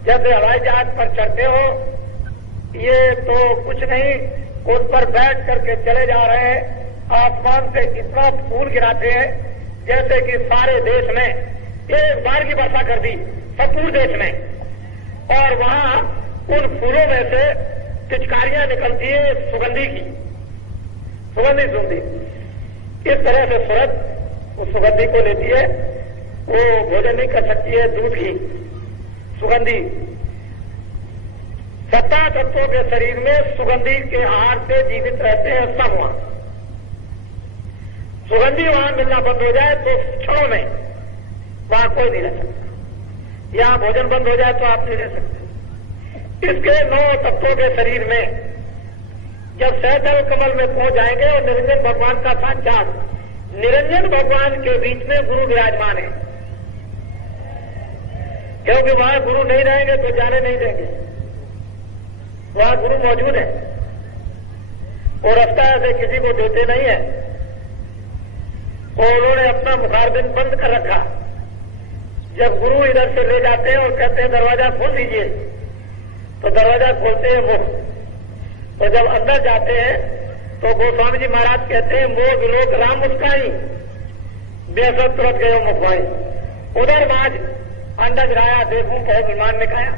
जैसे हवाई जहाज पर चढ़ते हो, ये तो कुछ नहीं, उस पर बैठ करके चले जा रहे हैं, आसमान से इतना फूल गिराते हैं जैसे कि सारे देश में एक बार की वर्षा कर दी, संपूर्ण देश में, और वहां उन फूलों में से पिचकारियां निकलती है सुगंधी की, सुगंधी। इस तरह से सूरज उस सुगंधी को लेती है, वो भोजन नहीं कर सकती है, दूध की सुगंधी। 7 तत्वों के शरीर में सुगंधी के आहार से जीवित रहते हैं सब। वहां सुगंधी वहां मिलना बंद हो जाए तो क्षणों में वहां कोई नहीं रह सकता। यहां भोजन बंद हो जाए तो आप नहीं रह सकते। इसके 9 तत्वों के शरीर में जब सहजल कमल में पहुंच जाएंगे और निरंजन भगवान का साक्षात, निरंजन भगवान के बीच में गुरु विराजमान है, क्योंकि वहां गुरु नहीं रहेंगे तो जाने नहीं देंगे, वहां गुरु मौजूद है। वो रास्ता ऐसे किसी को देते नहीं है, और उन्होंने अपना मुखारबिंद बंद कर रखा। जब गुरु इधर से ले जाते हैं और कहते हैं दरवाजा खोल दीजिए, तो दरवाजा खोलते हैं मुख, तो जब अंदर जाते हैं तो गोस्वामी जी महाराज कहते हैं मोह विलोक राम मुस्काई, बेसत तुरंत गयो मुखवाई। उधर माज अंडज राया देखूं कहो ब्रह्मांड में खाया।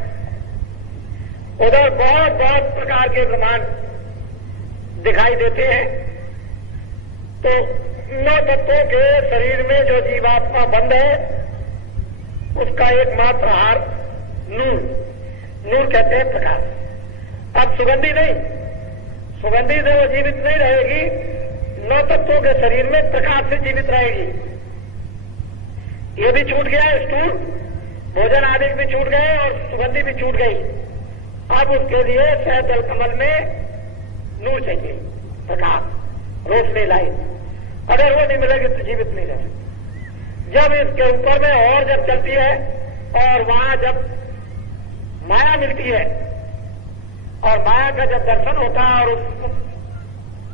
उधर बहुत बहुत प्रकार के ब्रह्मांड दिखाई देते हैं। तो 9 तत्वों के शरीर में जो जीवात्मा बंद है, उसका एकमात्र आहार नूर, नूर कहते हैं प्रकाश। अब सुगंधी नहीं, सुगंधी से वो जीवित नहीं रहेगी, 9 तत्वों के शरीर में प्रकाश से जीवित रहेगी। ये भी छूट गया, स्थूल भोजन आदि भी छूट गए और सुगंधी भी छूट गई। अब उसके लिए सहजल कमल में नूर चाहिए, प्रकाश, रोशनी, लाइट। अगर वो नहीं मिलेगी तो जीवित नहीं रह सकती। जब इसके ऊपर में और जब चलती है और वहां जब माया मिलती है और माया का जब दर्शन होता है और उसको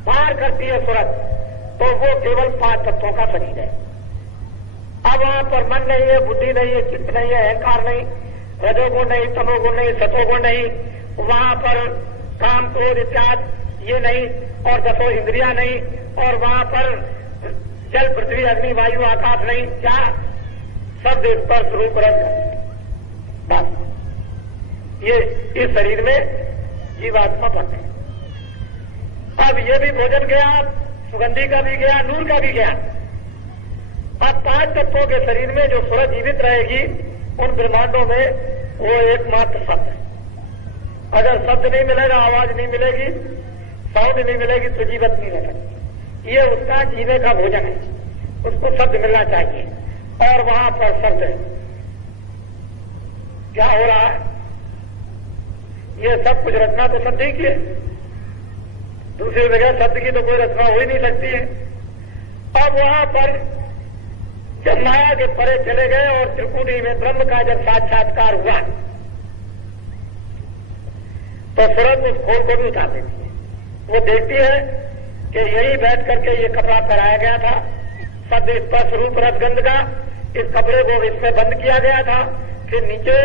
पार करती है सूरज, तो वो केवल 5 तत्वों का शरीर है। अब वहां पर मन नहीं है, बुद्धि नहीं है, चित्त नहीं है, अहंकार नहीं, रजोगुण नहीं, तमोगुण नहीं, सतोगुण नहीं, वहां पर काम, क्रोध इत्यादि ये नहीं, और 10 इंद्रियां नहीं, और वहां पर जल, पृथ्वी, अग्नि, वायु, आकाश नहीं। क्या? शब्द स्पर्श रूप रस, बस ये इस शरीर में जीवात्मा बनते हैं। अब ये भी भोजन गया, सुगंधी का भी गया, नूर का भी गया। अब 5 तत्वों के शरीर में जो सूरज जीवित रहेगी, उन ब्रह्मांडों में वो एकमात्र शब्द है। अगर शब्द नहीं मिलेगा, आवाज नहीं मिलेगी, साउंड नहीं मिलेगी, तो जीवित नहीं रह सकती। ये उसका जीने का भोजन है, उसको शब्द मिलना चाहिए, और वहां पर शब्द है। क्या हो रहा है? ये सब कुछ रचना तो शब्द ही की है, दूसरी जगह शब्द की तो कोई रचना हो ही नहीं सकती है। अब वहां पर जब माया के परे चले गए और त्रिपुटी में ब्रह्म का जब साक्षात्कार हुआ, तो सूरज उस खोल को भी उतार देती है। वो देखती है कि यही बैठ करके ये कपड़ा पहनाया गया था, शब्द स्पर्श रूप रसगंध का, इस कपड़े को इसमें बंद किया गया था, फिर नीचे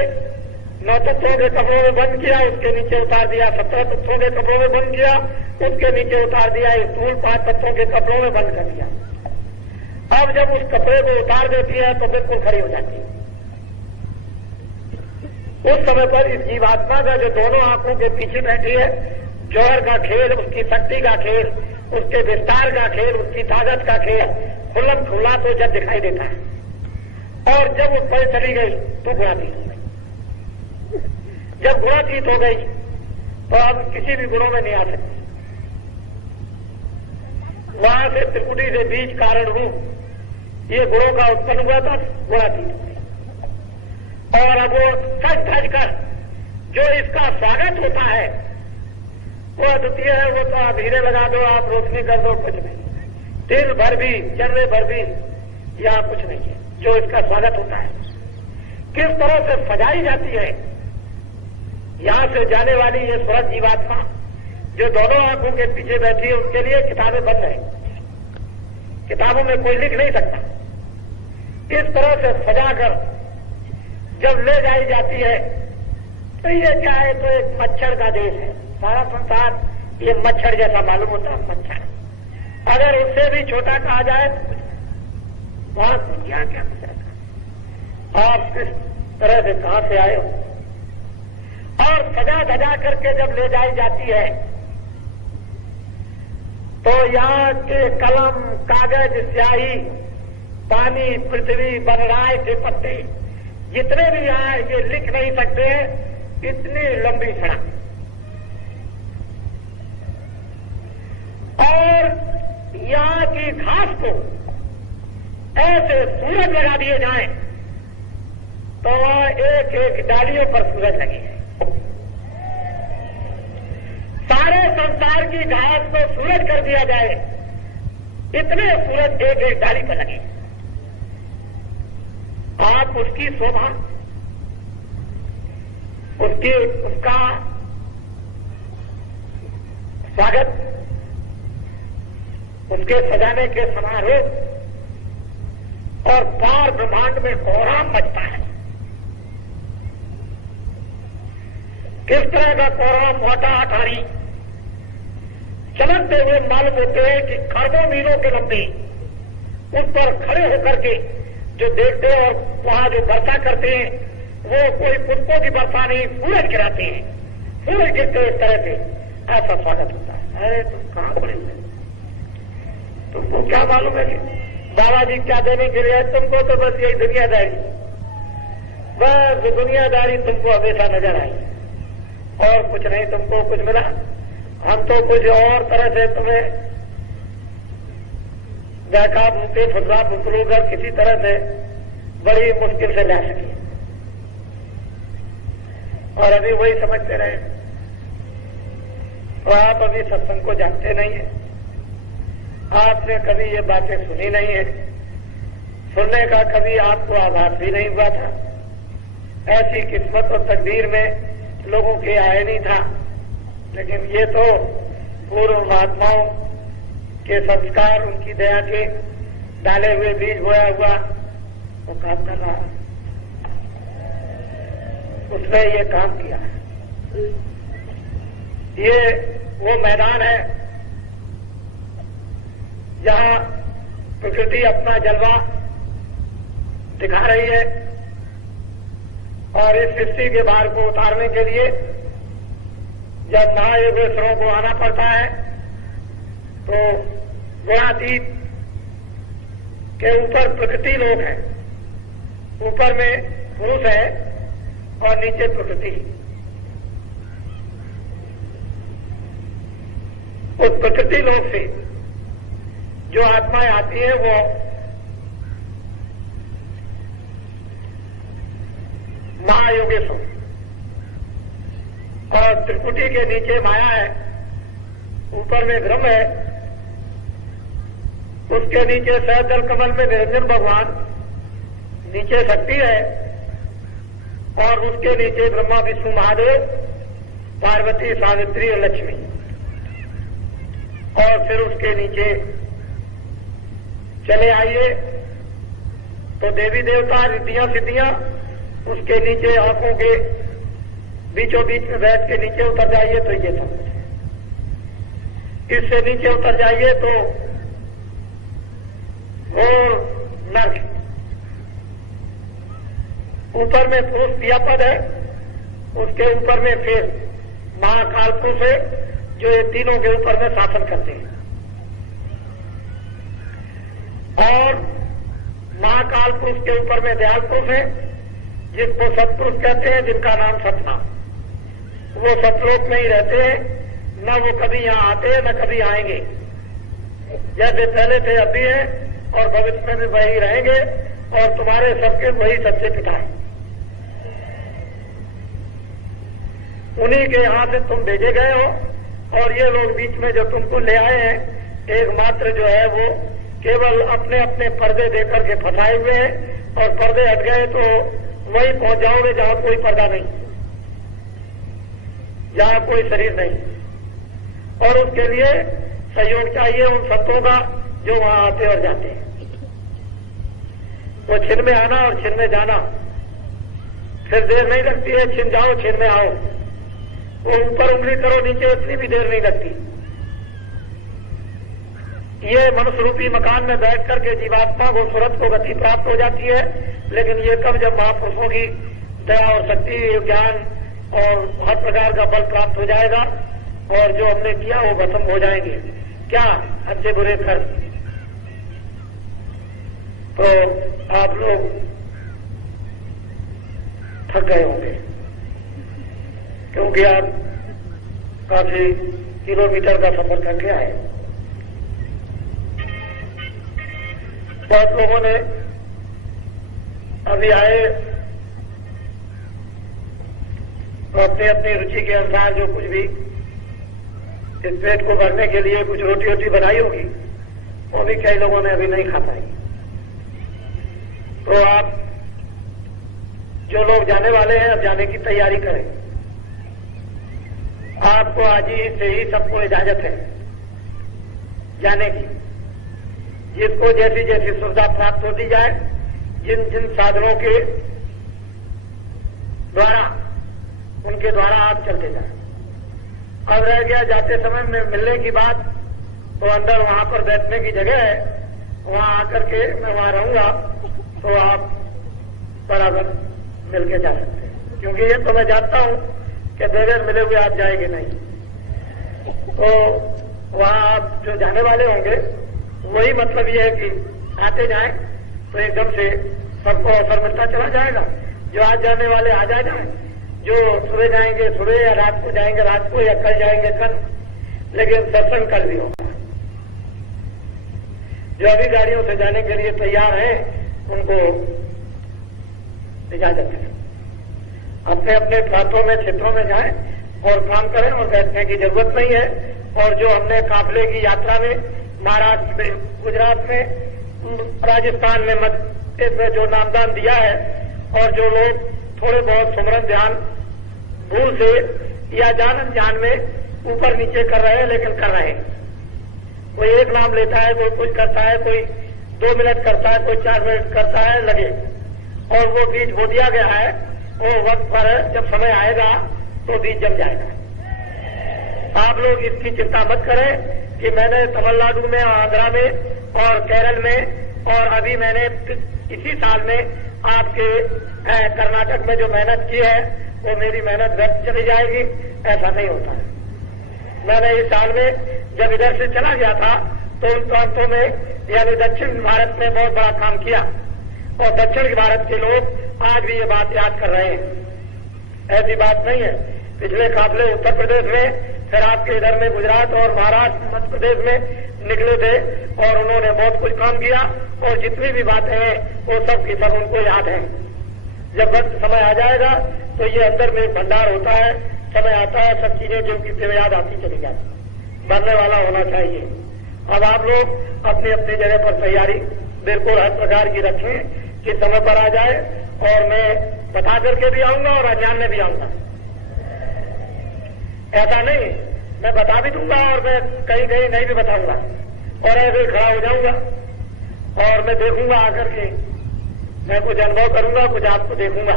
9 तत्वों के कपड़ों में बंद किया, उसके नीचे उतार दिया, 17 तत्वों के कपड़ों में बंद किया, उसके नीचे उतार दिया, स्थूल 5 तत्वों के कपड़ों में बंद कर दिया। अब जब उस कपड़े को उतार देती है तो बिल्कुल खड़ी हो जाती है। उस समय पर इस जीवात्मा का जो दोनों आंखों के पीछे बैठी है, जौहर का खेल, उसकी शक्ति का खेल, उसके विस्तार का खेल, उसकी ताकत का खेल खुल्लम खुल्ला तो जब दिखाई देता है। और जब उस पर चली गई तो गुणातीत हो गई। जब गुणातीत हो गई तो अब किसी भी गुणों में नहीं आ सकती। वहां से त्रिपुटी से बीज कारण हूं, ये गुणों का उत्पन्न हुआ था, गुणातीत। और अब वो सज धज कर जो इसका स्वागत होता है वो अद्वितीय है। वो तो आप हीरे लगा दो, आप रोशनी कर दो, कुछ नहीं, तिल भर भी, चर्रे भर भी यहाँ कुछ नहीं है जो इसका स्वागत होता है। किस तरह से सजाई जाती है यहां से जाने वाली ये सूरज जीवात्मा जो दोनों आंखों के पीछे बैठी है, उसके लिए किताबें बंद है, किताबों में कोई लिख नहीं सकता। इस तरह से सजाकर जब ले जाई जाती है तो ये क्या है, तो एक मच्छर का देश है। सारा संसार ये मच्छर जैसा मालूम होता है, मच्छर। अगर उससे भी छोटा कहा जाए तो वहां दुनिया क्या गुजरेगा, आप किस तरह से कहां से आए हो। और सजा धजा करके जब ले जाई जाती है तो यहाँ के कलम, कागज, स्याही, पानी, पृथ्वी, बनराय के पत्ते जितने भी यहाँ ये लिख नहीं सकते हैं, इतनी लंबी सड़क। और यहाँ की घास को ऐसे सूरज लगा दिए जाएं तो वह एक एक डालियों पर सूरज लगे। सारे संसार की घास को सूरज कर दिया जाए, इतने सूरज एक एक डाली पर लगे। आप उसकी शोभा, उसका स्वागत, उसके सजाने के समारोह और पार ब्रह्मांड में कोहराम मचता है। किस तरह का कोहराम, मोटा अठारी चमकते हुए मालूम होते हैं कि खरबों मीलों के लंबे उस पर खड़े होकर के जो देखते हैं और वहां जो वर्षा करते हैं वो कोई पुष्पों की वर्षा नहीं, सूरज गिराते हैं। सूरज गिरते इस तरह से ऐसा स्वागत होता है। अरे तुम कहां पड़े हुए, तुमको क्या मालूम है कि बाबा जी क्या देने के लिए है? तुमको तो बस यही दुनियादारी, बस दुनियादारी तुमको हमेशा नजर आई और कुछ नहीं तुमको कुछ मिला। हम तो कुछ और तरह से तुम्हें बैठा भूखे फुसला फुसलूकर किसी तरह से बड़ी मुश्किल से ला सके, और अभी वही समझते रहे। तो आप अभी सत्संग को जानते नहीं है, आपने कभी ये बातें सुनी नहीं है, सुनने का कभी आपको आभास भी नहीं हुआ था। ऐसी किस्मत और तकदीर में लोगों के आए नहीं था। लेकिन ये तो पूर्व महात्माओं के संस्कार, उनकी दया के डाले हुए बीज बोया हुआ वो काम कर रहा है, उसने ये काम किया है। ये वो मैदान है जहां प्रकृति अपना जलवा दिखा रही है और इस सृष्टि के भार को उतारने के लिए जब महायोगेश्वरों को आना पड़ता है तो गुणातीत के ऊपर प्रकृति लोक है, ऊपर में पुरुष है और नीचे प्रकृति। उस प्रकृति लोक से जो आत्माएं आती है वो महायोगेश्वर, और त्रिपुटी के नीचे माया है, ऊपर में ब्रह्म है, उसके नीचे सहजल कमल में निरंजन भगवान, नीचे शक्ति है और उसके नीचे ब्रह्मा विष्णु महादेव, पार्वती, सावित्री और लक्ष्मी, और फिर उसके नीचे चले आइए तो देवी देवता, रिद्धियां सिद्धियां, उसके नीचे आंखों के बीचों बीच में बैठ के नीचे उतर जाइए तो ये सब कुछ है। इससे नीचे उतर जाइए तो और नर्क, ऊपर में पुरुष क्रियापद है, उसके ऊपर में फिर महाकाल पुरुष है जो ये तीनों के ऊपर में शासन करते हैं, और महाकाल पुरुष के ऊपर में दयाल पुरुष है जिसको सत्पुरुष कहते हैं, जिनका नाम सतनाम। वो सतलोक में ही रहते हैं, न वो कभी यहाँ आते हैं न कभी आएंगे। जैसे पहले थे अब भी हैं और भविष्य में भी वही रहेंगे, और तुम्हारे सबके वही सच्चे पिता हैं। उन्हीं के यहां से तुम भेजे गए हो, और ये लोग बीच में जो तुमको ले आए हैं, एकमात्र जो है वो केवल अपने अपने पर्दे देकर के फंसाए हुए हैं, और पर्दे हट गए तो वही पहुंच जाओगे जहां कोई पर्दा नहीं, जहां कोई शरीर नहीं। और उसके लिए सहयोग चाहिए उन संतों का जो वहां आते और जाते हैं। वो छिन में आना और छिन में जाना, फिर देर नहीं लगती है। छिन जाओ, छिन में आओ। वो ऊपर उंगली करो, नीचे उतनी भी देर नहीं लगती। ये मनुष्य रूपी मकान में बैठ करके जीवात्मा को, सूरत को गति प्राप्त हो जाती है, लेकिन ये कब जब महापुरुषों की दया और शक्ति, ज्ञान और हर प्रकार का बल प्राप्त हो जाएगा, और जो हमने किया वो खत्म हो जाएंगे। क्या अच्छे बुरे कर्म। तो आप लोग थक गए होंगे, क्योंकि आप काफी किलोमीटर का सफर करके आए। बहुत लोगों ने अभी आए तो अपनी अपनी रुचि के अनुसार जो कुछ भी इस पेट को भरने के लिए कुछ रोटी वोटी बनाई होगी, वो भी कई लोगों ने अभी नहीं खा पाई। तो आप जो लोग जाने वाले हैं, अब जाने की तैयारी करें। आपको आज ही से ही सबको इजाजत है जाने की। जिसको जैसी जैसी सुविधा प्राप्त होती जाए, जिन जिन साधनों के द्वारा, उनके द्वारा आप चलते जाए। अब रह गया जाते समय में मिलने की बात, तो अंदर वहां पर बैठने की जगह है, वहां आकर के मैं वहां रहूंगा, तो आप बराबर मिल के जा सकते हैं। क्योंकि ये तो मैं जानता हूं कि बगैर मिले हुए आप जाएंगे नहीं। तो वहां आप जो जाने वाले होंगे, वही मतलब ये है कि आते जाएं तो एकदम से सबको अवसर मिलता चला जाएगा। जो आज जाने वाले आज आ जाए, जो सुबह जाएंगे सुबह, या रात को जाएंगे रात को, या कल जाएंगे कल, लेकिन सत्संग कल भी होगा। जो अभी गाड़ियों से जाने के लिए तैयार हैं, उनको इजाजत है। अपने अपने प्रांतों में, क्षेत्रों में जाएं और काम करें, और बैठने की जरूरत नहीं है। और जो हमने काफिले की यात्रा में महाराष्ट्र में, गुजरात में, राजस्थान में, मध्य प्रदेश में जो नामदान दिया है, और जो लोग थोड़े बहुत सुमरन ध्यान भूल से या जान अनजान में ऊपर नीचे कर रहे हैं, लेकिन कर रहे हैं। कोई एक नाम लेता है, कोई कुछ करता है, कोई 2 मिनट करता है, कोई 4 मिनट करता है, लगे। और वो बीज बो दिया गया है, वो वक्त पर जब समय आएगा तो बीज जम जाएगा। आप लोग इसकी चिंता मत करें कि मैंने तमिलनाडु में, आंध्रा में और केरल में, और अभी मैंने इसी साल में आपके कर्नाटक में जो मेहनत की है, वो मेरी मेहनत व्यर्थ चली जाएगी, ऐसा नहीं होता है। मैंने इस साल में जब इधर से चला गया था, तो उन प्रांतों में, यानी दक्षिण भारत में बहुत बड़ा काम किया, और दक्षिण भारत के लोग आज भी ये बात याद कर रहे हैं। ऐसी बात नहीं है। पिछले काफिले उत्तर प्रदेश में, फिर आपके इधर में गुजरात और महाराष्ट्र, मध्य प्रदेश में निकले थे, और उन्होंने बहुत कुछ काम किया, और जितनी भी बातें हैं वो सब की सब उनको याद है। जब वक्त समय आ जाएगा तो ये अंदर में भंडार होता है, समय आता है, सब चीजें जो की याद आती चली जाती। बनने वाला होना चाहिए। अब आप लोग अपनी अपनी जगह पर तैयारी बिल्कुल हर प्रकार की रखें कि समय पर आ जाए, और मैं बता करके भी आऊंगा और अज्ञान में भी आऊंगा। ऐसा नहीं, मैं बता भी दूंगा और मैं कहीं कहीं नहीं भी बताऊंगा, और ऐसे खड़ा हो जाऊंगा और मैं देखूंगा आकर के, मैं कुछ अनुभव करूंगा, कुछ आपको देखूंगा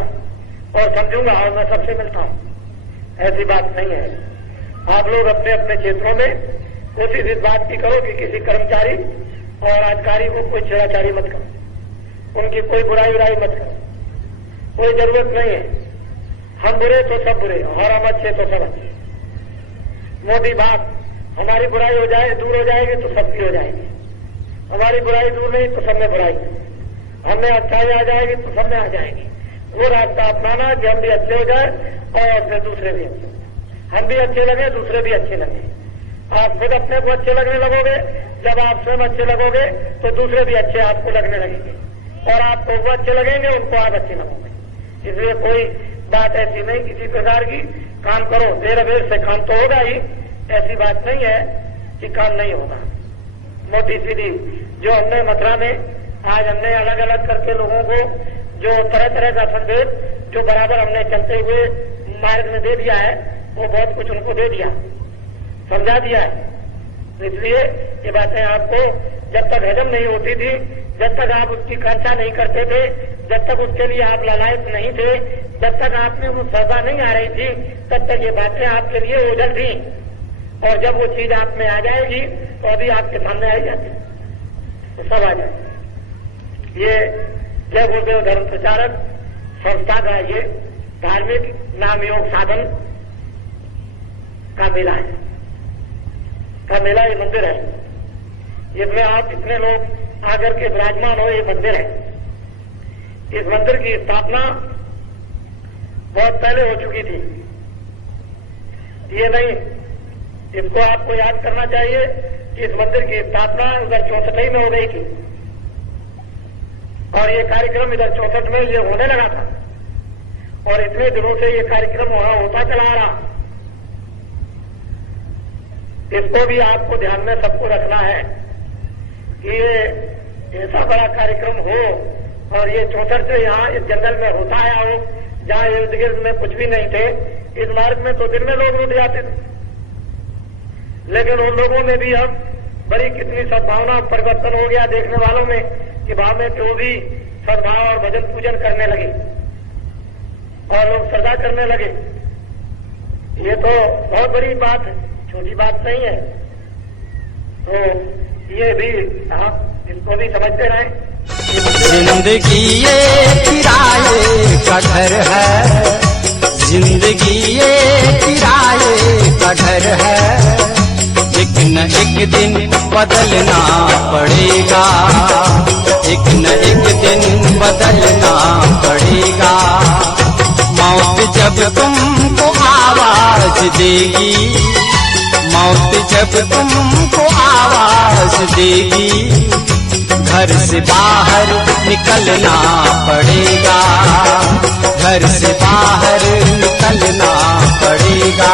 और समझूंगा, और मैं सबसे मिलता हूं। ऐसी बात नहीं है। आप लोग अपने अपने क्षेत्रों में कोशिश इस बात की करो कि किसी कर्मचारी और अधिकारी को कोई छेड़ाछाड़ी मत करो, उनकी कोई बुराई मत करो, कोई जरूरत नहीं है। हम बुरे तो सब बुरे, और हम अच्छे तो सब अच्छे। मोटी बात, हमारी बुराई हो जाए, दूर हो जाएगी तो सबकी हो जाएगी। हमारी बुराई दूर नहीं तो सब में बुराई, हमें अच्छाई आ जाएगी तो सब में आ जाएगी। वो रास्ता अपनाना कि हम भी अच्छे हो जाए और फिर दूसरे भी अच्छे। हम भी अच्छे लगे, दूसरे भी अच्छे लगे। आप खुद अपने को अच्छे लगने लगोगे, जब आप स्वयं अच्छे लगोगे तो दूसरे भी अच्छे आपको लगने लगेंगे, और आपको वो अच्छे लगेंगे, उनको आप अच्छे लगोगे। इसलिए कोई बात ऐसी नहीं किसी प्रकार की, काम करो, देर अबेर से काम तो होगा ही, ऐसी बात नहीं है कि काम नहीं होगा। मोटी सीधी जो हमने मथुरा में आज हमने अलग अलग करके लोगों को जो तरह तरह का संदेश जो बराबर हमने चलते हुए मार्ग में दे दिया है, वो बहुत कुछ उनको दे दिया, समझा दिया है। इसलिए ये बातें आपको जब तक हजम नहीं होती थी, जब तक आप उसकी चर्चा नहीं करते थे, जब तक उसके लिए आप लालायत नहीं थे, जब तक आप में वो सजा नहीं आ रही थी, तब तक ये बातें आपके लिए ओझल थी। और जब वो चीज आप में आ जाएगी तो अभी आपके सामने आ जाती, तो सब आ जाएगी। ये जय गुरुदेव धर्म प्रचारक संस्था का ये धार्मिक नाम योग साधन का मेला है, का मेला ये मंदिर है। इसमें आप इतने लोग आकर के विराजमान हो, ये मंदिर है। इस मंदिर की स्थापना बहुत पहले हो चुकी थी, ये नहीं, इसको आपको याद करना चाहिए कि इस मंदिर की स्थापना उधर 64 में हो गई थी, और ये कार्यक्रम इधर 64 में ये होने लगा था, और इतने दिनों से ये कार्यक्रम वहां होता चला आ रहा। इसको भी आपको ध्यान में सबको रखना है कि ये ऐसा बड़ा कार्यक्रम हो, और ये 64 से यहाँ इस जंगल में होता आया हो, जहाँ इर्द गिर्द में कुछ भी नहीं थे। इस मार्ग में तो दिन में लोग रुट जाते थे, लेकिन उन लोगों में भी अब बड़ी कितनी सद्भावना परिवर्तन हो गया देखने वालों में, कि भाव में जो भी सद्भाव और भजन पूजन करने लगे और लोग श्रद्धा करने लगे। ये तो बहुत बड़ी बात है, छोटी बात नहीं है। तो ये भी आप इसको भी समझते रहे। जिंदगी ये किराए का घर है, जिंदगी ये किराए का घर है, एक न एक दिन बदलना पड़ेगा, एक न एक दिन बदलना पड़ेगा। मौत जब तुमको आवाज देगी, मौत जब तुमको आवाज देगी, घर से बाहर निकलना पड़ेगा, घर से बाहर निकलना पड़ेगा।